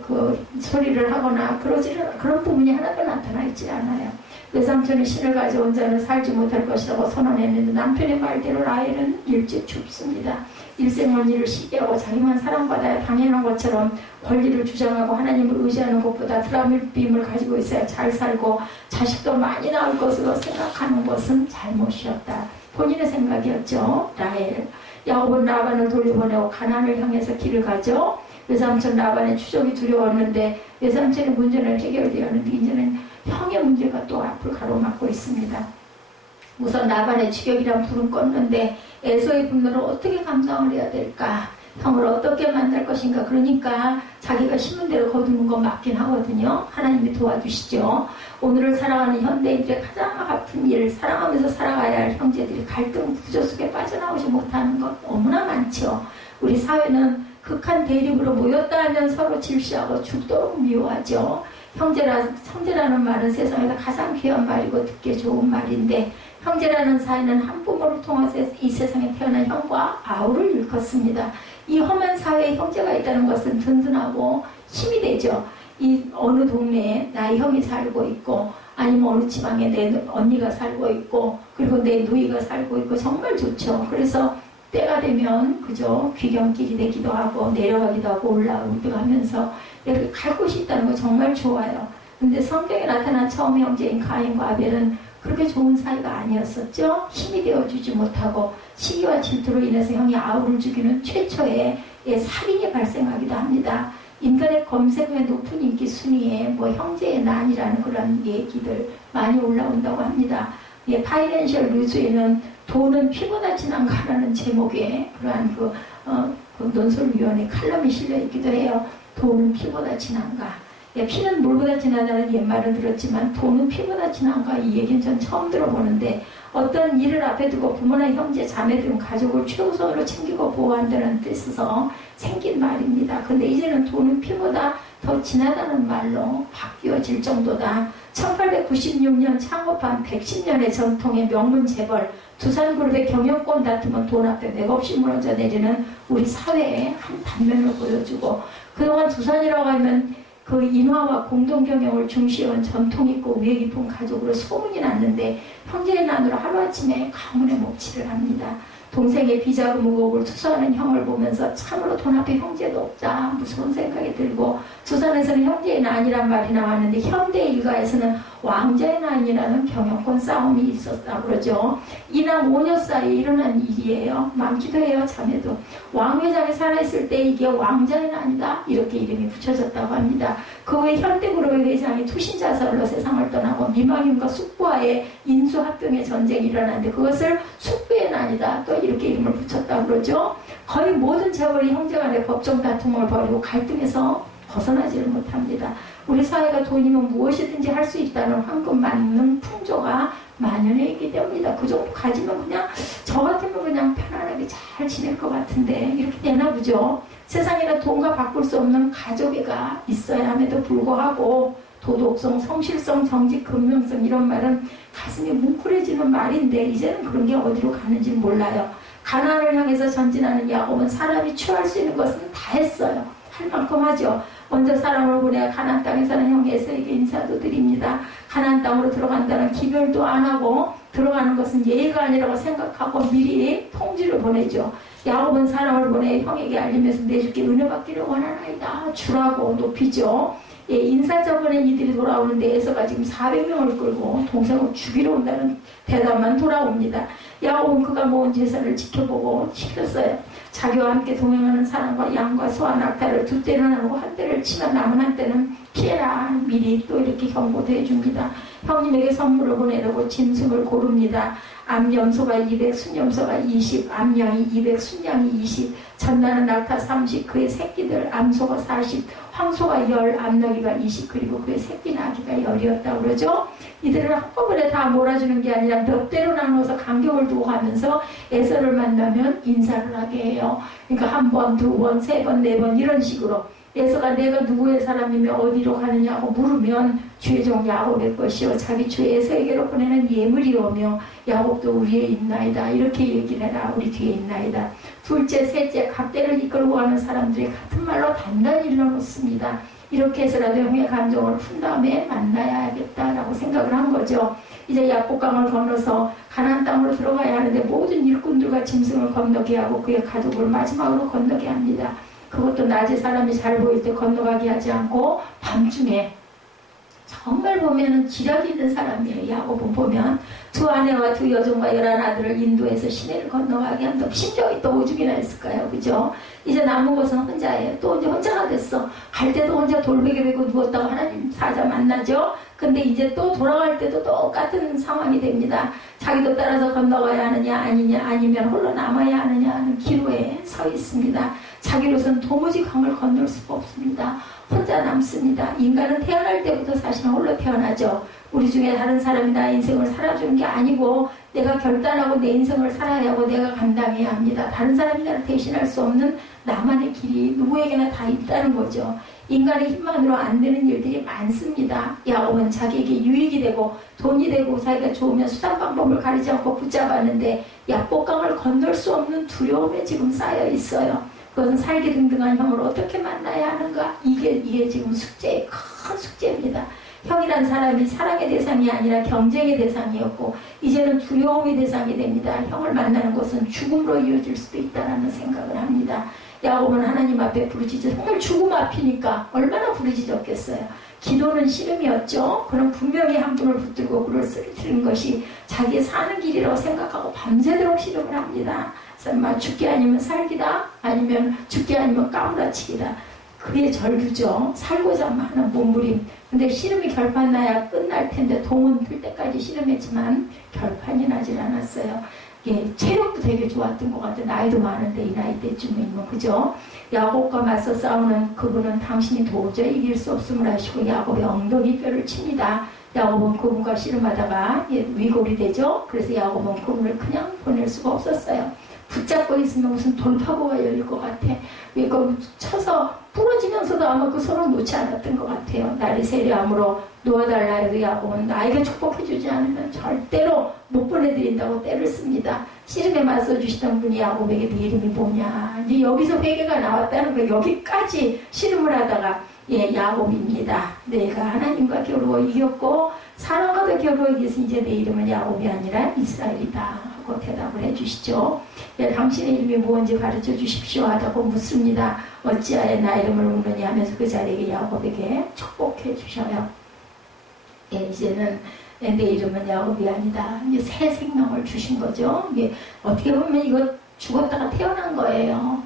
그 소리를 하거나 그런 부분이 하나도 나타나 있지 않아요. 외삼촌이 신을 가져온 자는 살지 못할 것이라고 선언했는데 남편의 말대로 라헬은 일찍 죽습니다. 일생을 일을 시기하고 자기만 사랑받아야 당연한 것처럼 권리를 주장하고 하나님을 의지하는 것보다 드라마빔을 가지고 있어야 잘 살고 자식도 많이 나올 것으로 생각하는 것은 잘못이었다. 본인의 생각이었죠. 라헬. 야곱은 라반을 돌려보내고 가나안을 향해서 길을 가죠. 외삼촌 라반의 추적이 두려웠는데 외삼촌의 문제는 해결되었는데 이제는 형의 문제가 또 앞을 가로막고 있습니다. 우선 라반의 추격이란 불은 껐는데 에서의 분노를 어떻게 감당을 해야 될까? 형을 어떻게 만날 것인가? 그러니까 자기가 심은 대로 거두는 건 맞긴 하거든요. 하나님이 도와주시죠. 오늘을 살아가는 현대인들의 가장 아픈 일, 사랑하면서 살아가야 할 형제들이 갈등 구조 속에 빠져나오지 못하는 것 너무나 많죠. 우리 사회는 극한 대립으로 모였다 하면 서로 질시하고 죽도록 미워하죠. 형제라는 말은 세상에서 가장 귀한 말이고 듣기 좋은 말인데 형제라는 사이는 한 부모를 통해서 이 세상에 태어난 형과 아우를 일컫습니다. 이 험한 사회에 형제가 있다는 것은 든든하고 힘이 되죠. 이 어느 동네에 나의 형이 살고 있고 아니면 어느 지방에 내 언니가 살고 있고 그리고 내 누이가 살고 있고 정말 좋죠. 그래서 때가 되면 그죠 귀경길이 되기도 하고 내려가기도 하고 올라오기도 하면서 이렇게 갈 곳이 있다는 거 정말 좋아요. 근데 성경에 나타난 처음 형제인 가인과 아벨은 그렇게 좋은 사이가 아니었었죠. 힘이 되어주지 못하고 시기와 질투로 인해서 형이 아우를 죽이는 최초의 살인이 발생하기도 합니다. 인터넷 검색어의 높은 인기 순위에 뭐 형제의 난이라는 그런 얘기들 많이 올라온다고 합니다. 파이낸셜 뉴스에는 돈은 피보다 진한 가라는 제목의 그러한 그 논설위원회 칼럼이 실려 있기도 해요. 돈은 피보다 진한가? 피는 물보다 진하다는 옛말을 들었지만 돈은 피보다 진한가? 이 얘기는 전 처음 들어보는데 어떤 일을 앞에 두고 부모나 형제, 자매 등 가족을 최우선으로 챙기고 보호한다는 뜻에서 생긴 말입니다. 근데 이제는 돈은 피보다 더 진하다는 말로 바뀌어질 정도다. 1896년 창업한 110년의 전통의 명문 재벌 두산그룹의 경영권 다툼은 돈 앞에 맥없이 무너져 내리는 우리 사회의 한 단면을 보여주고 그동안 두산이라고 하면 그 인화와 공동경영을 중시해온 전통 있고 위에 깊은 가족으로 소문이 났는데 형제의 난으로 하루아침에 가문의 몫치를 합니다. 동생의 비자금 의혹을 투서하는 형을 보면서 참으로 돈 앞에 형제도 없다 무서운 생각이 들고 두산에서는 형제의 난이란 말이 나왔는데 현대 일가에서는 왕자의 난이라는 경영권 싸움이 있었다고 그러죠. 이남 5녀 사이에 일어난 일이에요. 많기도 해요. 자매도. 왕 회장이 살아있을 때 이게 왕자의 난이다 이렇게 이름이 붙여졌다고 합니다. 그 후에 현대그룹의 회장이 투신자살로 세상을 떠나고 미망인과 숙부와의 인수합병의 전쟁이 일어났는데 그것을 숙부의 난이다 또 이렇게 이름을 붙였다고 그러죠. 거의 모든 재벌이 형제간의 법정 다툼을 벌이고 갈등에서 벗어나지를 못합니다. 우리 사회가 돈이면 무엇이든지 할 수 있다는 황금 만능 풍조가 만연해 있기 때문이다. 그 정도 가지면 그냥 저 같으면 그냥 편안하게 잘 지낼 것 같은데 이렇게 되나 보죠. 세상에는 돈과 바꿀 수 없는 가족애가 있어야 함에도 불구하고 도덕성, 성실성, 정직, 근명성 이런 말은 가슴이 뭉클해지는 말인데 이제는 그런 게 어디로 가는지 몰라요. 가나안을 향해서 전진하는 야곱은 사람이 취할 수 있는 것은 다 했어요. 할 만큼 하죠. 먼저 사람을 보내 가나안 땅에 사는 형 에서에게 인사도 드립니다. 가나안 땅으로 들어간다는 기별도 안 하고 들어가는 것은 예의가 아니라고 생각하고 미리 통지를 보내죠. 야곱은 사람을 보내 형에게 알리면서 내 주께 은혜 받기를 원하나이다 주라고 높이죠. 인사저번에 이들이 돌아오는데 에서가 지금 400명을 끌고 동생을 죽이러 온다는 대답만 돌아옵니다. 야곱은 그가 모은 제사를 지켜보고 시켰어요. 자기와 함께 동행하는 사람과 양과 소와 낙타를 두 떼를 나누고 한 떼를 치면 남은 한 떼는 피해라 미리 또 이렇게 경고도 해줍니다. 형님에게 선물을 보내려고 짐승을 고릅니다. 암염소가 200, 순염소가 20, 암양이 200, 순양이 20, 전나는 낙타 30, 그의 새끼들, 암소가 40, 황소가 10, 암나귀가 20, 그리고 그의 새끼 나귀가 10이었다고 그러죠. 이들을 한꺼번에 다 몰아주는 게 아니라 몇 대로 나눠서 간격을 두고 가면서 에서를 만나면 인사를 하게 해요. 그러니까 한 번, 두 번, 세 번, 네 번 이런 식으로 에서가 내가 누구의 사람이며 어디로 가느냐고 물으면 주의 종 야곱의 것이요 자기 주 에서에게로 보내는 예물이오며 야곱도 우리에 있나이다. 이렇게 얘기를 해라. 우리 뒤에 있나이다. 둘째, 셋째 각대를 이끌고 가는 사람들이 같은 말로 단단히 일러놓습니다. 이렇게 해서라도 형의 감정을 푼 다음에 만나야겠다라고 생각을 한 거죠. 이제 야복강을 건너서 가나안 땅으로 들어가야 하는데 모든 일꾼들과 짐승을 건너게 하고 그의 가족을 마지막으로 건너게 합니다. 그것도 낮에 사람이 잘 보일 때 건너가게 하지 않고 밤중에 정말 보면은 지략이 있는 사람이에요. 야곱은 보면 두 아내와 두 여종과 11아들을 인도해서 시내를 건너가게 한다. 심정이 또 오죽이나 했을까요? 그죠? 이제 남은 것은 혼자예요. 또 이제 혼자가 됐어. 갈 때도 혼자 돌베개 베고 누웠다고 하나님 사자 만나죠? 근데 이제 또 돌아갈 때도 똑같은 상황이 됩니다. 자기도 따라서 건너가야 하느냐 아니냐 아니면 홀로 남아야 하느냐 하는 기로에 서 있습니다. 자기로서는 도무지 강을 건널 수가 없습니다. 혼자 남습니다. 인간은 태어날 때부터 사실은 홀로 태어나죠. 우리 중에 다른 사람이 나의 인생을 살아주는 게 아니고 내가 결단하고 내 인생을 살아야 하고 내가 감당해야 합니다. 다른 사람이 나를 대신할 수 없는 나만의 길이 누구에게나 다 있다는 거죠. 인간의 힘만으로 안 되는 일들이 많습니다. 야곱은 자기에게 유익이 되고 돈이 되고 사이가 좋으면 수단 방법을 가리지 않고 붙잡았는데 야복강을 건널 수 없는 두려움에 지금 쌓여 있어요. 그것은 살기 등등한 형을 어떻게 만나야 하는가? 이게 지금 숙제의 큰 숙제입니다. 형이란 사람이 사랑의 대상이 아니라 경쟁의 대상이었고 이제는 두려움의 대상이 됩니다. 형을 만나는 것은 죽음으로 이어질 수도 있다는 생각을 합니다. 야곱은 하나님 앞에 부르짖어 정말 죽음 앞이니까 얼마나 부르짖었겠어요. 기도는 씨름이었죠. 그럼 분명히 한 분을 붙들고 그를 쓰러뜨리는 것이 자기의 사는 길이라고 생각하고 밤새도록 씨름을 합니다. 죽기 아니면 살기다 아니면 죽기 아니면 까무라치기다. 그의 절규죠. 살고자 하는 몸부림. 근데 씨름이 결판 나야 끝날 텐데 동은 틀 때까지 씨름했지만 결판이 나질 않았어요. 예, 체력도 되게 좋았던 것 같아요. 나이도 많은데 이 나이 때쯤이면 그죠? 야곱과 맞서 싸우는 그분은 당신이 도저히 이길 수 없음을 아시고 야곱의 엉덩이 뼈를 칩니다. 야곱은 그분과 씨름하다가 위골이 되죠. 그래서 야곱은 그분을 그냥 보낼 수가 없었어요. 붙잡고 있으면 무슨 돌파구가 열릴 것 같아. 이거 쳐서 부러지면서도 아마 그 손을 놓지 않았던 것 같아요. 날이 세례함으로 놓아달라 해도 야곱은 나에게 축복해주지 않으면 절대로 못 보내드린다고 때를 씁니다. 씨름에 맞서주시던 분이 야곱에게 네 이름이 뭐냐. 이제 여기서 회개가 나왔다는 거 여기까지 씨름을 하다가 야곱입니다. 내가 하나님과 겨루어 이겼고 사람과도 겨루어 이겨서 이제 내 이름은 야곱이 아니라 이스라엘이다. 대답을 해주시죠. 당신의 이름이 무엇인지 가르쳐 주십시오 하다고 묻습니다. 어찌하여 나 이름을 묻느냐 하면서 그 자리에 야곱에게 축복해 주셔요. 이제는 내 이름은 야곱이 아니다. 이제 새 생명을 주신 거죠. 어떻게 보면 이거 죽었다가 태어난 거예요.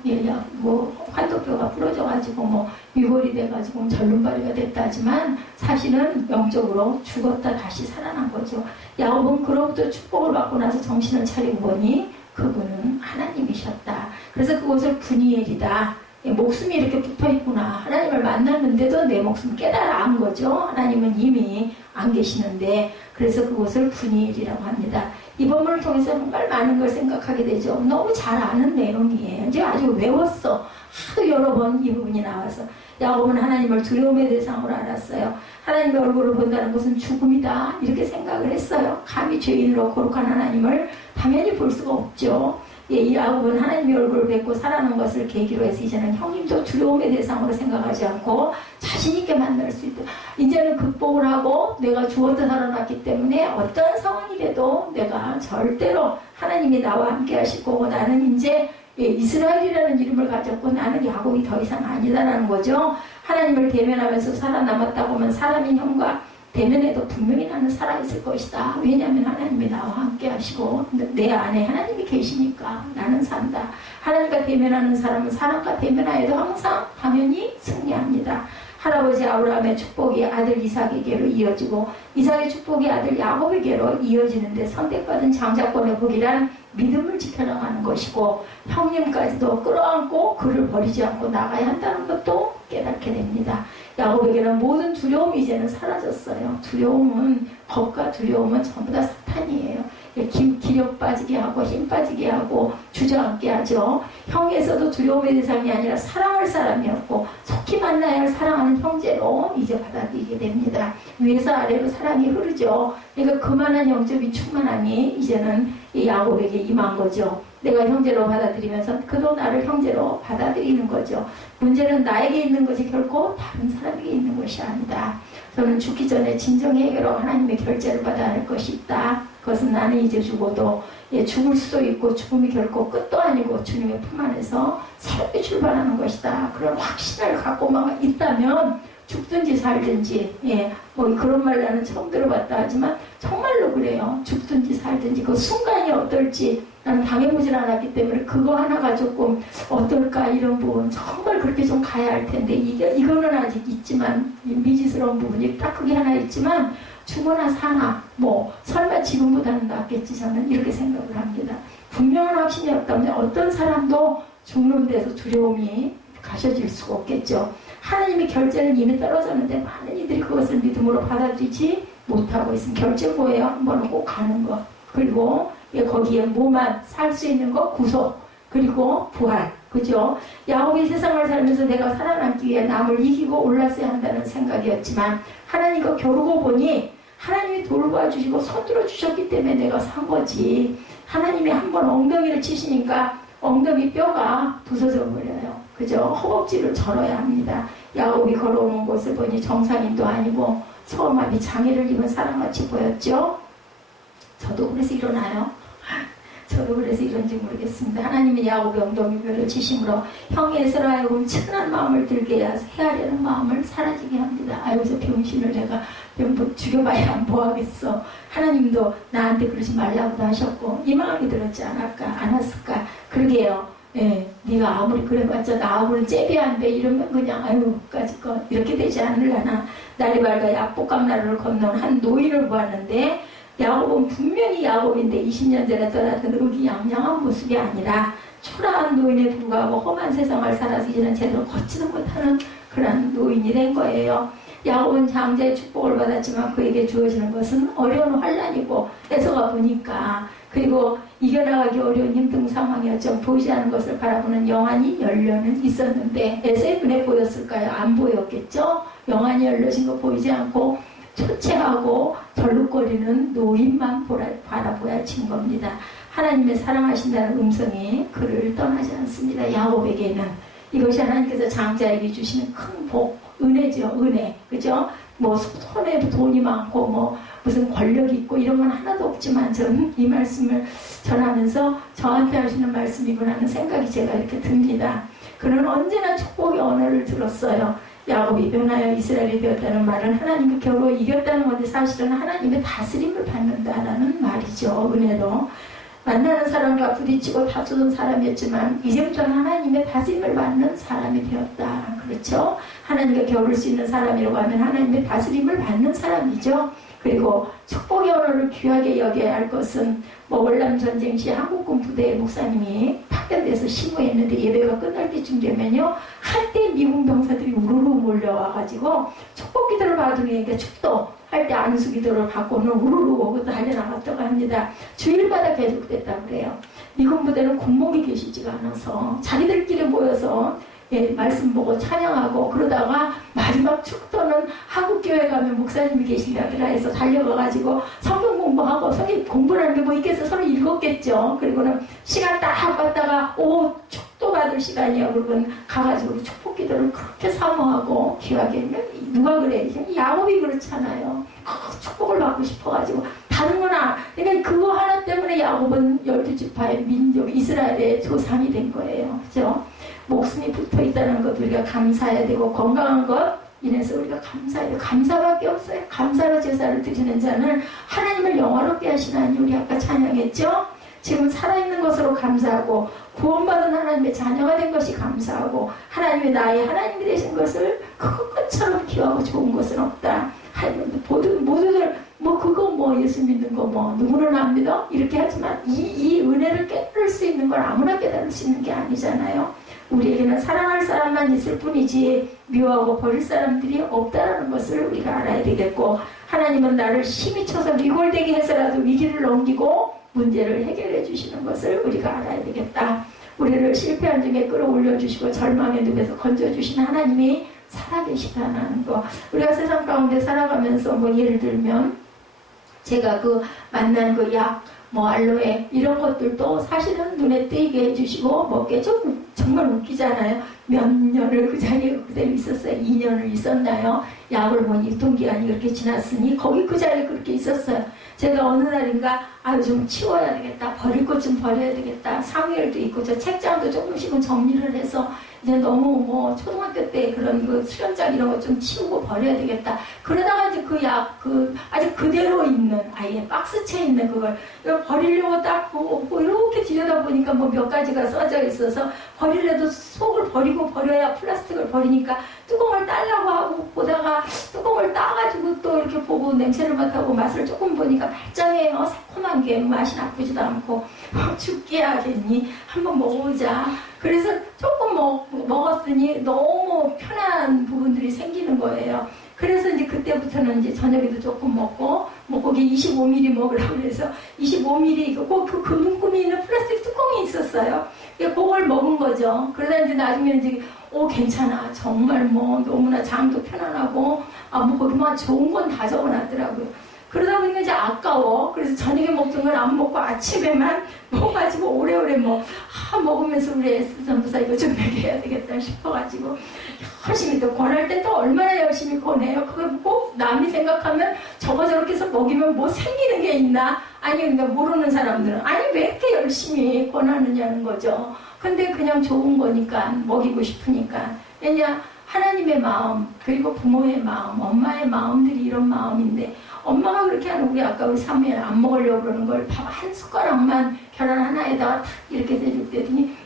환도뼈가 부러져가지고 위골이 돼가지고 절름발이가 됐다 하지만 사실은 영적으로 죽었다 다시 살아난 거죠. 야곱은 그로부터 축복을 받고 나서 정신을 차리고 보니 그분은 하나님이셨다. 그래서 그것을 분이엘이다. 목숨이 이렇게 붙어있구나. 하나님을 만났는데도 내 목숨 깨달아 안 거죠. 하나님은 이미 안 계시는데 그래서 그것을 분이엘이라고 합니다. 이 본문을 통해서 정말 많은 걸 생각하게 되죠. 너무 잘 아는 내용이에요. 이제 아주 외웠어. 하도 여러 번 이 부분이 나와서 야곱은 하나님을 두려움의 대상으로 알았어요. 하나님의 얼굴을 본다는 것은 죽음이다. 이렇게 생각을 했어요. 감히 죄인으로 거룩한 하나님을 당연히 볼 수가 없죠. 이 야곱은 하나님의 얼굴을 뵙고 살아난 것을 계기로 해서 이제는 형님도 두려움의 대상으로 생각하지 않고 자신있게 만날 수 있다. 이제는 극복을 하고 내가 주어져 살아났기 때문에 어떤 상황이라도 내가 절대로 하나님이 나와 함께 하실 거고 나는 이제 이스라엘이라는 이름을 가졌고 나는 야곱이 더 이상 아니다라는 거죠. 하나님을 대면하면서 살아남았다고 하면 사람인 형과 대면에도 분명히 나는 살아있을 것이다. 왜냐하면 하나님이 나와 함께 하시고 내 안에 하나님이 계시니까 나는 산다. 하나님과 대면하는 사람은 사람과 대면하여도 항상 당연히 승리합니다. 할아버지 아브라함의 축복이 아들 이삭에게로 이어지고 이삭의 축복이 아들 야곱에게로 이어지는데 선택받은 장자권의 복이란 믿음을 지켜나가는 것이고 형님까지도 끌어안고 그를 버리지 않고 나가야 한다는 것도 깨닫게 됩니다. 야곱에게는 모든 두려움이 이제는 사라졌어요. 두려움은 겁과 두려움은 전부 다 사탄이에요. 기력 빠지게 하고 힘 빠지게 하고 주저앉게 하죠. 형에서도 두려움의 대상이 아니라 사랑할 사람이었고 속히 속히 만나야 할 사랑하는 형제로 이제 받아들이게 됩니다. 위에서 아래로 사랑이 흐르죠. 그러니까 그만한 영적인 충만함이 이제는 이 야곱에게 임한 거죠. 내가 형제로 받아들이면서 그도 나를 형제로 받아들이는 거죠. 문제는 나에게 있는 것이 결코 다른 사람에게 있는 것이 아니다. 저는 죽기 전에 진정 해결로 하나님의 결제를 받아야 할 것이 있다. 그것은 나는 이제 죽어도 죽을 수도 있고 죽음이 결코 끝도 아니고 주님의 품 안에서 새롭게 출발하는 것이다. 그런 확신을 갖고만 있다면 죽든지 살든지 뭐 그런 말 나는 처음 들어봤다 하지만 정말로 그래요. 죽든지 살든지 그 순간이 어떨지 나는 당해보질 않았기 때문에 그거 하나가 조금 어떨까 이런 부분 정말 그렇게 좀 가야 할 텐데 이거는 아직 있지만 미지스러운 부분이 딱 그게 하나 있지만 죽거나 사나 뭐 설마 지금보다는 낫겠지 저는 이렇게 생각을 합니다. 분명한 확신이 없다면 어떤 사람도 죽는 데서 두려움이 가셔질 수가 없겠죠. 하나님의 결제는 이미 떨어졌는데 많은 이들이 그것을 믿음으로 받아들이지 못하고 있으면 결제 뭐예요? 한 번은 꼭 가는 것 그리고 거기에 뭐만 살 수 있는 것 구속 그리고 부활 그죠? 야곱이 세상을 살면서 내가 살아남기 위해 남을 이기고 올랐어야 한다는 생각이었지만 하나님과 겨루고 보니 하나님이 돌봐주시고 손들어 주셨기 때문에 내가 산 거지. 하나님이 한번 엉덩이를 치시니까 엉덩이 뼈가 부서져 버려요. 그죠? 허벅지를 절어야 합니다. 야곱이 걸어오는 곳을 보니 정상인도 아니고 처음함이 장애를 입은 사람같이 보였죠? 저도 그래서 일어나요. 저도 그래서 이런지 모르겠습니다. 하나님이 야곱의 엉덩이뼈를 치심으로 형이 에서로 하여금 측은한 마음을 들게 헤아리는 마음을 사라지게 합니다. 아유서 병신을 내가 죽여봐야 뭐 하겠어. 하나님도 나한테 그러지 말라고도 하셨고 이 마음이 들었지 않았을까. 그러게요. 네가 아무리 그래봤자 나 아무리 잽이 안 돼 이러면 그냥 까짓 거 이렇게 되지 않으려나. 날이 밝아 약복강나루를 건넌 한 노인을 보았는데 야곱은 분명히 야곱인데 20년 전에 떠났던 의기양양한 모습이 아니라 초라한 노인에 불구하고 험한 세상을 살아서 이제는 제대로 걷지도 못하는 그런 노인이 된 거예요. 야곱은 장자의 축복을 받았지만 그에게 주어지는 것은 어려운 환난이고 에서가 보니까 그리고 이겨나가기 어려운 힘든 상황이었죠. 보이지 않는 것을 바라보는 영안이 열려는 있었는데 에서의 눈에 보였을까요? 안 보였겠죠? 영안이 열려진 거 보이지 않고 초췌하고 덜룩거리는 노인만 바라보야친 겁니다. 하나님의 사랑하신다는 음성이 그를 떠나지 않습니다. 야곱에게는 이것이 하나님께서 장자에게 주시는 큰 복, 은혜죠. 은혜. 그죠? 뭐 손에 돈이 많고 뭐 무슨 권력이 있고 이런 건 하나도 없지만 저는 이 말씀을 전하면서 저한테 하시는 말씀이구나 하는 생각이 제가 이렇게 듭니다. 그는 언제나 축복의 언어를 들었어요. 야곱이 변하여 이스라엘이 되었다는 말은 하나님이 겨루 이겼다는 건데 사실은 하나님의 다스림을 받는다라는 말이죠. 은혜로. 만나는 사람과 부딪히고 다투던 사람이었지만 이제부터는 하나님의 다스림을 받는 사람이 되었다. 그렇죠? 하나님과 겨룰 수 있는 사람이라고 하면 하나님의 다스림을 받는 사람이죠. 그리고 축복의 언어를 귀하게 여겨야 할 것은 뭐 월남 전쟁 시 한국군 부대의 목사님이 파견돼서 심호했는데 예배가 끝날 때쯤 되면요 한때 미군 병사들이 우르르 몰려와가지고 축복 기도를 받으니까 축도할 때 안수 기도를 받고는 우르르 오고 달려나갔다고 합니다. 주일마다 계속됐다고 그래요. 미군 부대는 군목이 계시지가 않아서 자기들끼리 모여서 말씀 보고 찬양하고 그러다가 마지막 축도는 한국교회 가면 목사님이 계신다더라 해서 달려가가지고 성경 공부하고 성경 공부라는 게 뭐 있겠어 서로 읽었겠죠. 그리고는 시간 딱 봤다가 축도 받을 시간이야. 그러면 가가지고 축복 기도를 그렇게 사모하고 귀하게 누가 그래? 야곱이 그렇잖아요. 축복을 받고 싶어가지고 다른구나. 그러니까 그거 하나 때문에 야곱은 12지파의 민족 이스라엘의 조상이 된 거예요. 그죠? 목숨이 붙어 있다는 것 우리가 감사해야 되고 건강한 것 인해서 우리가 감사해야 돼요. 감사밖에 없어요. 감사로 제사를 드리는 자는 하나님을 영화롭게 하시나니 우리 아까 찬양했죠? 지금 살아있는 것으로 감사하고 구원받은 하나님의 자녀가 된 것이 감사하고 하나님의 나의 하나님이 되신 것을 그것처럼 귀하고 좋은 것은 없다. 모두들 그거 예수 믿는 거 누구는 안 믿어? 이렇게 하지만 이 은혜를 깨달을 수 있는 걸 아무나 깨달을 수 있는 게 아니잖아요. 우리에게는 사랑할 사람만 있을 뿐이지 미워하고 버릴 사람들이 없다는 것을 우리가 알아야 되겠고 하나님은 나를 힘이 쳐서 위골되게 해서라도 위기를 넘기고 문제를 해결해 주시는 것을 우리가 알아야 되겠다. 우리를 실패한 중에 끌어올려 주시고 절망의 늪에서 건져주신 하나님이 살아계시다는 거. 우리가 세상 가운데 살아가면서 뭐 예를 들면 제가 그 만난 그 약, 뭐 알로에 이런 것들도 사실은 눈에 띄게 해주시고 먹게 좀 정말 웃기잖아요. 몇 년을 그 자리에 그대로 있었어요. 2년을 있었나요? 약을 보니 유통기한이 그렇게 지났으니 거기 그 자리에 그렇게 있었어요. 제가 어느 날인가 아유 좀 치워야 되겠다. 버릴 것 좀 버려야 되겠다. 사무엘도 있고 저 책장도 조금씩은 정리를 해서 이제 너무 뭐 초등학교 때 그런 그 수련장 이런 거 좀 치우고 버려야 되겠다. 그러다가 이제 그 약 그 아직 그대로 있는 아예 박스채 있는 그걸 버리려고 딱 보고 이렇게 들여다보니까 뭐 몇 가지가 써져 있어서 버리려도 속을 버리고 버려야 플라스틱을 버리니까 뚜껑을 따려고 하고 보다가 뚜껑을 따가지고 또 이렇게 보고 냄새를 맡아보고 맛을 조금 보니까 말짱해요. 새콤한 게 맛이 나쁘지도 않고 죽게 하겠니? 한번 먹어보자. 그래서 조금 먹었더니 너무 편한 부분들이 생기는 거예요. 그래서 이제 그때부터는 이제 저녁에도 조금 먹고, 뭐 거기 25ml 먹으라고 그래서 25ml 그 눈금이 있는 플라스틱 뚜껑이 있었어요. 그걸 먹은 거죠. 그러다 이제 나중에 이제 괜찮아. 정말 뭐 너무나 장도 편안하고, 뭐 거기 뭐 좋은 건 다 적어놨더라고요. 그러다 보니까 이제 아까워. 그래서 저녁에 먹던 걸 안 먹고 아침에만 먹어가지고 오래오래 먹으면서 우리 에스 전도사 이거 좀 먹여야 되겠다 싶어가지고 열심히 또 권할 때 또 얼마나 열심히 권해요. 그걸 꼭 남이 생각하면 저렇게 해서 먹이면 뭐 생기는 게 있나? 아니 그러니까 모르는 사람들은 아니 왜 이렇게 열심히 권하느냐는 거죠. 근데 그냥 좋은 거니까 먹이고 싶으니까. 왜냐 하나님의 마음 그리고 부모의 마음 엄마의 마음들이 이런 마음인데 엄마가 그렇게 하는 우리 아까 우리 사무엘 안 먹으려고 그러는 걸 밥 한 숟가락만 계란 하나에다가 탁 이렇게 대줬더니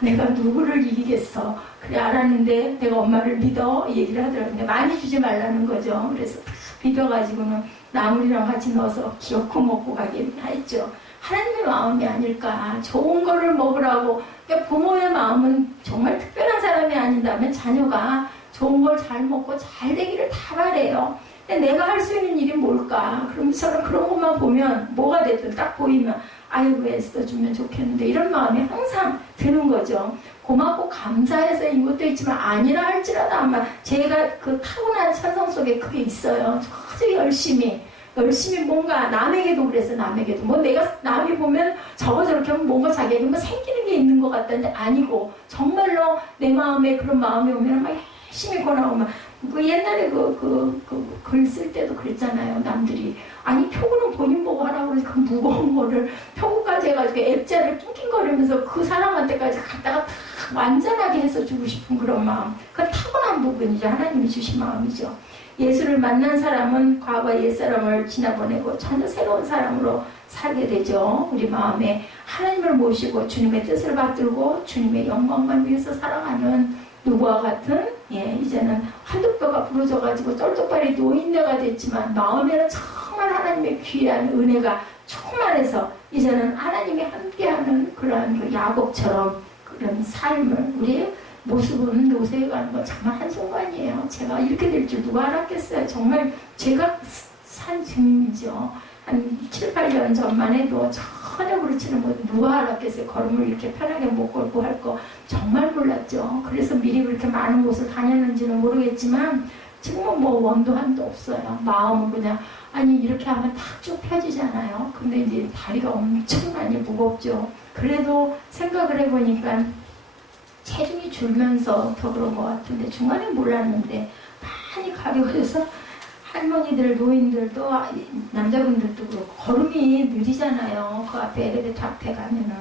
내가 누구를 이기겠어. 그래 알았는데 내가 엄마를 믿어 얘기를 하더라고요. 많이 주지 말라는 거죠. 그래서 탁 비벼가지고는 나물이랑 같이 넣어서 기어코 먹고 가게 했죠. 하나님의 마음이 아닐까. 좋은 거를 먹으라고. 그러니까 부모의 마음은 정말 특별한 사람이 아닌다면 자녀가 좋은 걸 잘 먹고 잘 되기를 다 바래요. 내가 할 수 있는 일이 뭘까? 그러면서 그런 것만 보면 뭐가 됐든 딱 보이면 아이고 애써주면 좋겠는데 이런 마음이 항상 드는 거죠. 고맙고 감사해서 인 것도 있지만 아니라 할지라도 아마 제가 그 타고난 천성 속에 그게 있어요. 아주 열심히 뭔가 남에게도 그래서 남에게도 뭐 내가 남이 보면 저렇게 하면 뭔가 자기에게 뭐 생기는 게 있는 것 같다는데 아니고 정말로 내 마음에 그런 마음이 오면 막 열심히 권하고 그 옛날에 글 쓸 때도 그랬잖아요. 남들이 아니 표구는 본인 보고 하라고 그러지 그 무거운 거를 표구까지 해가지고 앱자를 낑낑거리면서 그 사람한테까지 갖다가 다 완전하게 해서 주고 싶은 그런 마음. 그건 타고난 부분이죠. 하나님이 주신 마음이죠. 예수를 만난 사람은 과거의 옛사람을 지나보내고 전혀 새로운 사람으로 살게 되죠. 우리 마음에 하나님을 모시고 주님의 뜻을 받들고 주님의 영광만 위해서 살아가는 누구와 같은 이제는 한두 뼈가 부러져가지고 쩔뚝발이 노인네가 됐지만 마음에는 정말 하나님의 귀한 은혜가 충만해서 이제는 하나님이 함께하는 그러한 그 야곱처럼 그런 삶을 우리의 모습은 노세에 가는 건 정말 한순간이에요. 제가 이렇게 될 줄 누가 알았겠어요. 정말 제가 산 증이죠. 한 7, 8년 전만 해도 전혀 그렇지는 못 누가 알았겠어요. 걸음을 이렇게 편하게 못 걸고 할 거 정말 몰랐죠. 그래서 미리 그렇게 많은 곳을 다녔는지는 모르겠지만 지금은 뭐 원도 한도 없어요. 마음은 그냥 아니 이렇게 하면 탁 쭉 펴지잖아요. 근데 이제 다리가 엄청 많이 무겁죠. 그래도 생각을 해보니까 체중이 줄면서 더 그런 것 같은데 중간에 몰랐는데 많이 가벼워져서 할머니들, 노인들도 남자분들도 그렇고 걸음이 느리잖아요. 그 앞에 엘리베이터 앞에 가면은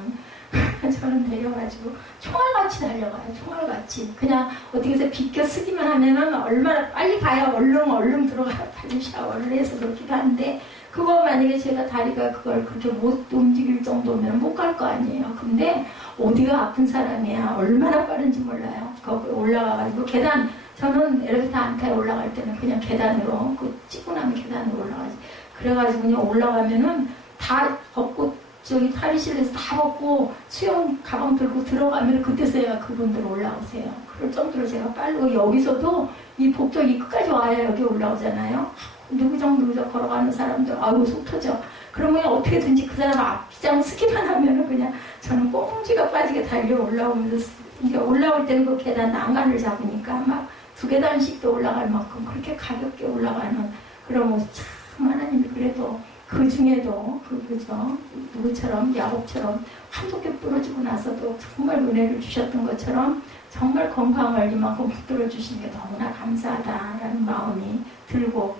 저는 내려가지고 총알같이 달려가요. 총알같이 그냥 어떻게 해서 비껴 쓰기만 하면은 얼마나 빨리 가야 얼른 들어가 빨리 샤워를 해서 그렇기도 한데 그거 만약에 제가 다리가 그걸 그렇게 못 움직일 정도면 못 갈 거 아니에요. 근데 어디가 아픈 사람이야. 얼마나 빠른지 몰라요. 거기 올라가가지고 계단 저는 엘리베이터 안 타요. 올라갈 때는 그냥 계단으로 찍고 나면 계단으로 올라가지. 그래가지고 그냥 올라가면은 다 벗고 저기 탈의실에서 다 벗고 수영 가방 들고 들어가면 그때서야 그분들 올라오세요. 그럴 정도로 제가 빠르고 여기서도 이 복도이 끝까지 와야 여기 올라오잖아요. 누구적 걸어가는 사람들 아이고 속 터져. 그러면 어떻게든지 그 사람 앞장 서기만 하면은 그냥 저는 꽁지가 빠지게 달려 올라오면서 이제 올라올 때는 그 계단 난간을 잡으니까 막 두 계단씩도 올라갈 만큼 그렇게 가볍게 올라가는 그런 모습 참 하나님이 그래도 그 중에도 그죠 누구처럼 야곱처럼 한두 개 부러지고 나서도 정말 은혜를 주셨던 것처럼 정말 건강을 이만큼 붙들어 주신 게 너무나 감사하다라는 마음이 들고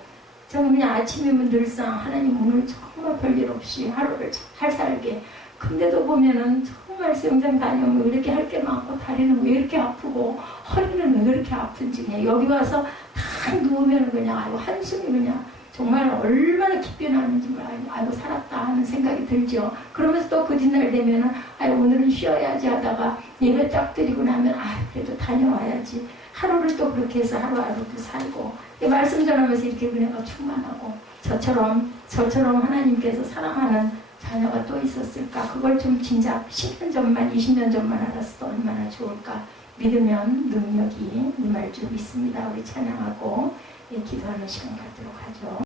저는 그냥 아침이면 늘상 하나님 오늘 정말 별일 없이 하루를 잘 살게 근데도 보면은 정말 수영장 다녀오면 왜 이렇게 할 게 많고 다리는 왜 이렇게 아프고 허리는 왜 이렇게 아픈지 그냥 여기 와서 딱 누우면 그냥 아이고 한숨이 그냥 정말 얼마나 깊이 나는지 아이고 살았다 하는 생각이 들죠. 그러면서 또 그 뒷날 되면은 아이고 오늘은 쉬어야지 하다가 예배 딱 드리고 나면 그래도 다녀와야지. 하루를 또 그렇게 해서 하루하루도 살고 말씀 전하면서 이렇게 은혜가 충만하고 저처럼 하나님께서 사랑하는 자녀가 또 있었을까? 그걸 좀 진작 10년 전만 20년 전만 알았어도 얼마나 좋을까? 믿으면 능력이 임할 줄 믿습니다. 우리 찬양하고 기도하는 시간 갖도록 하죠.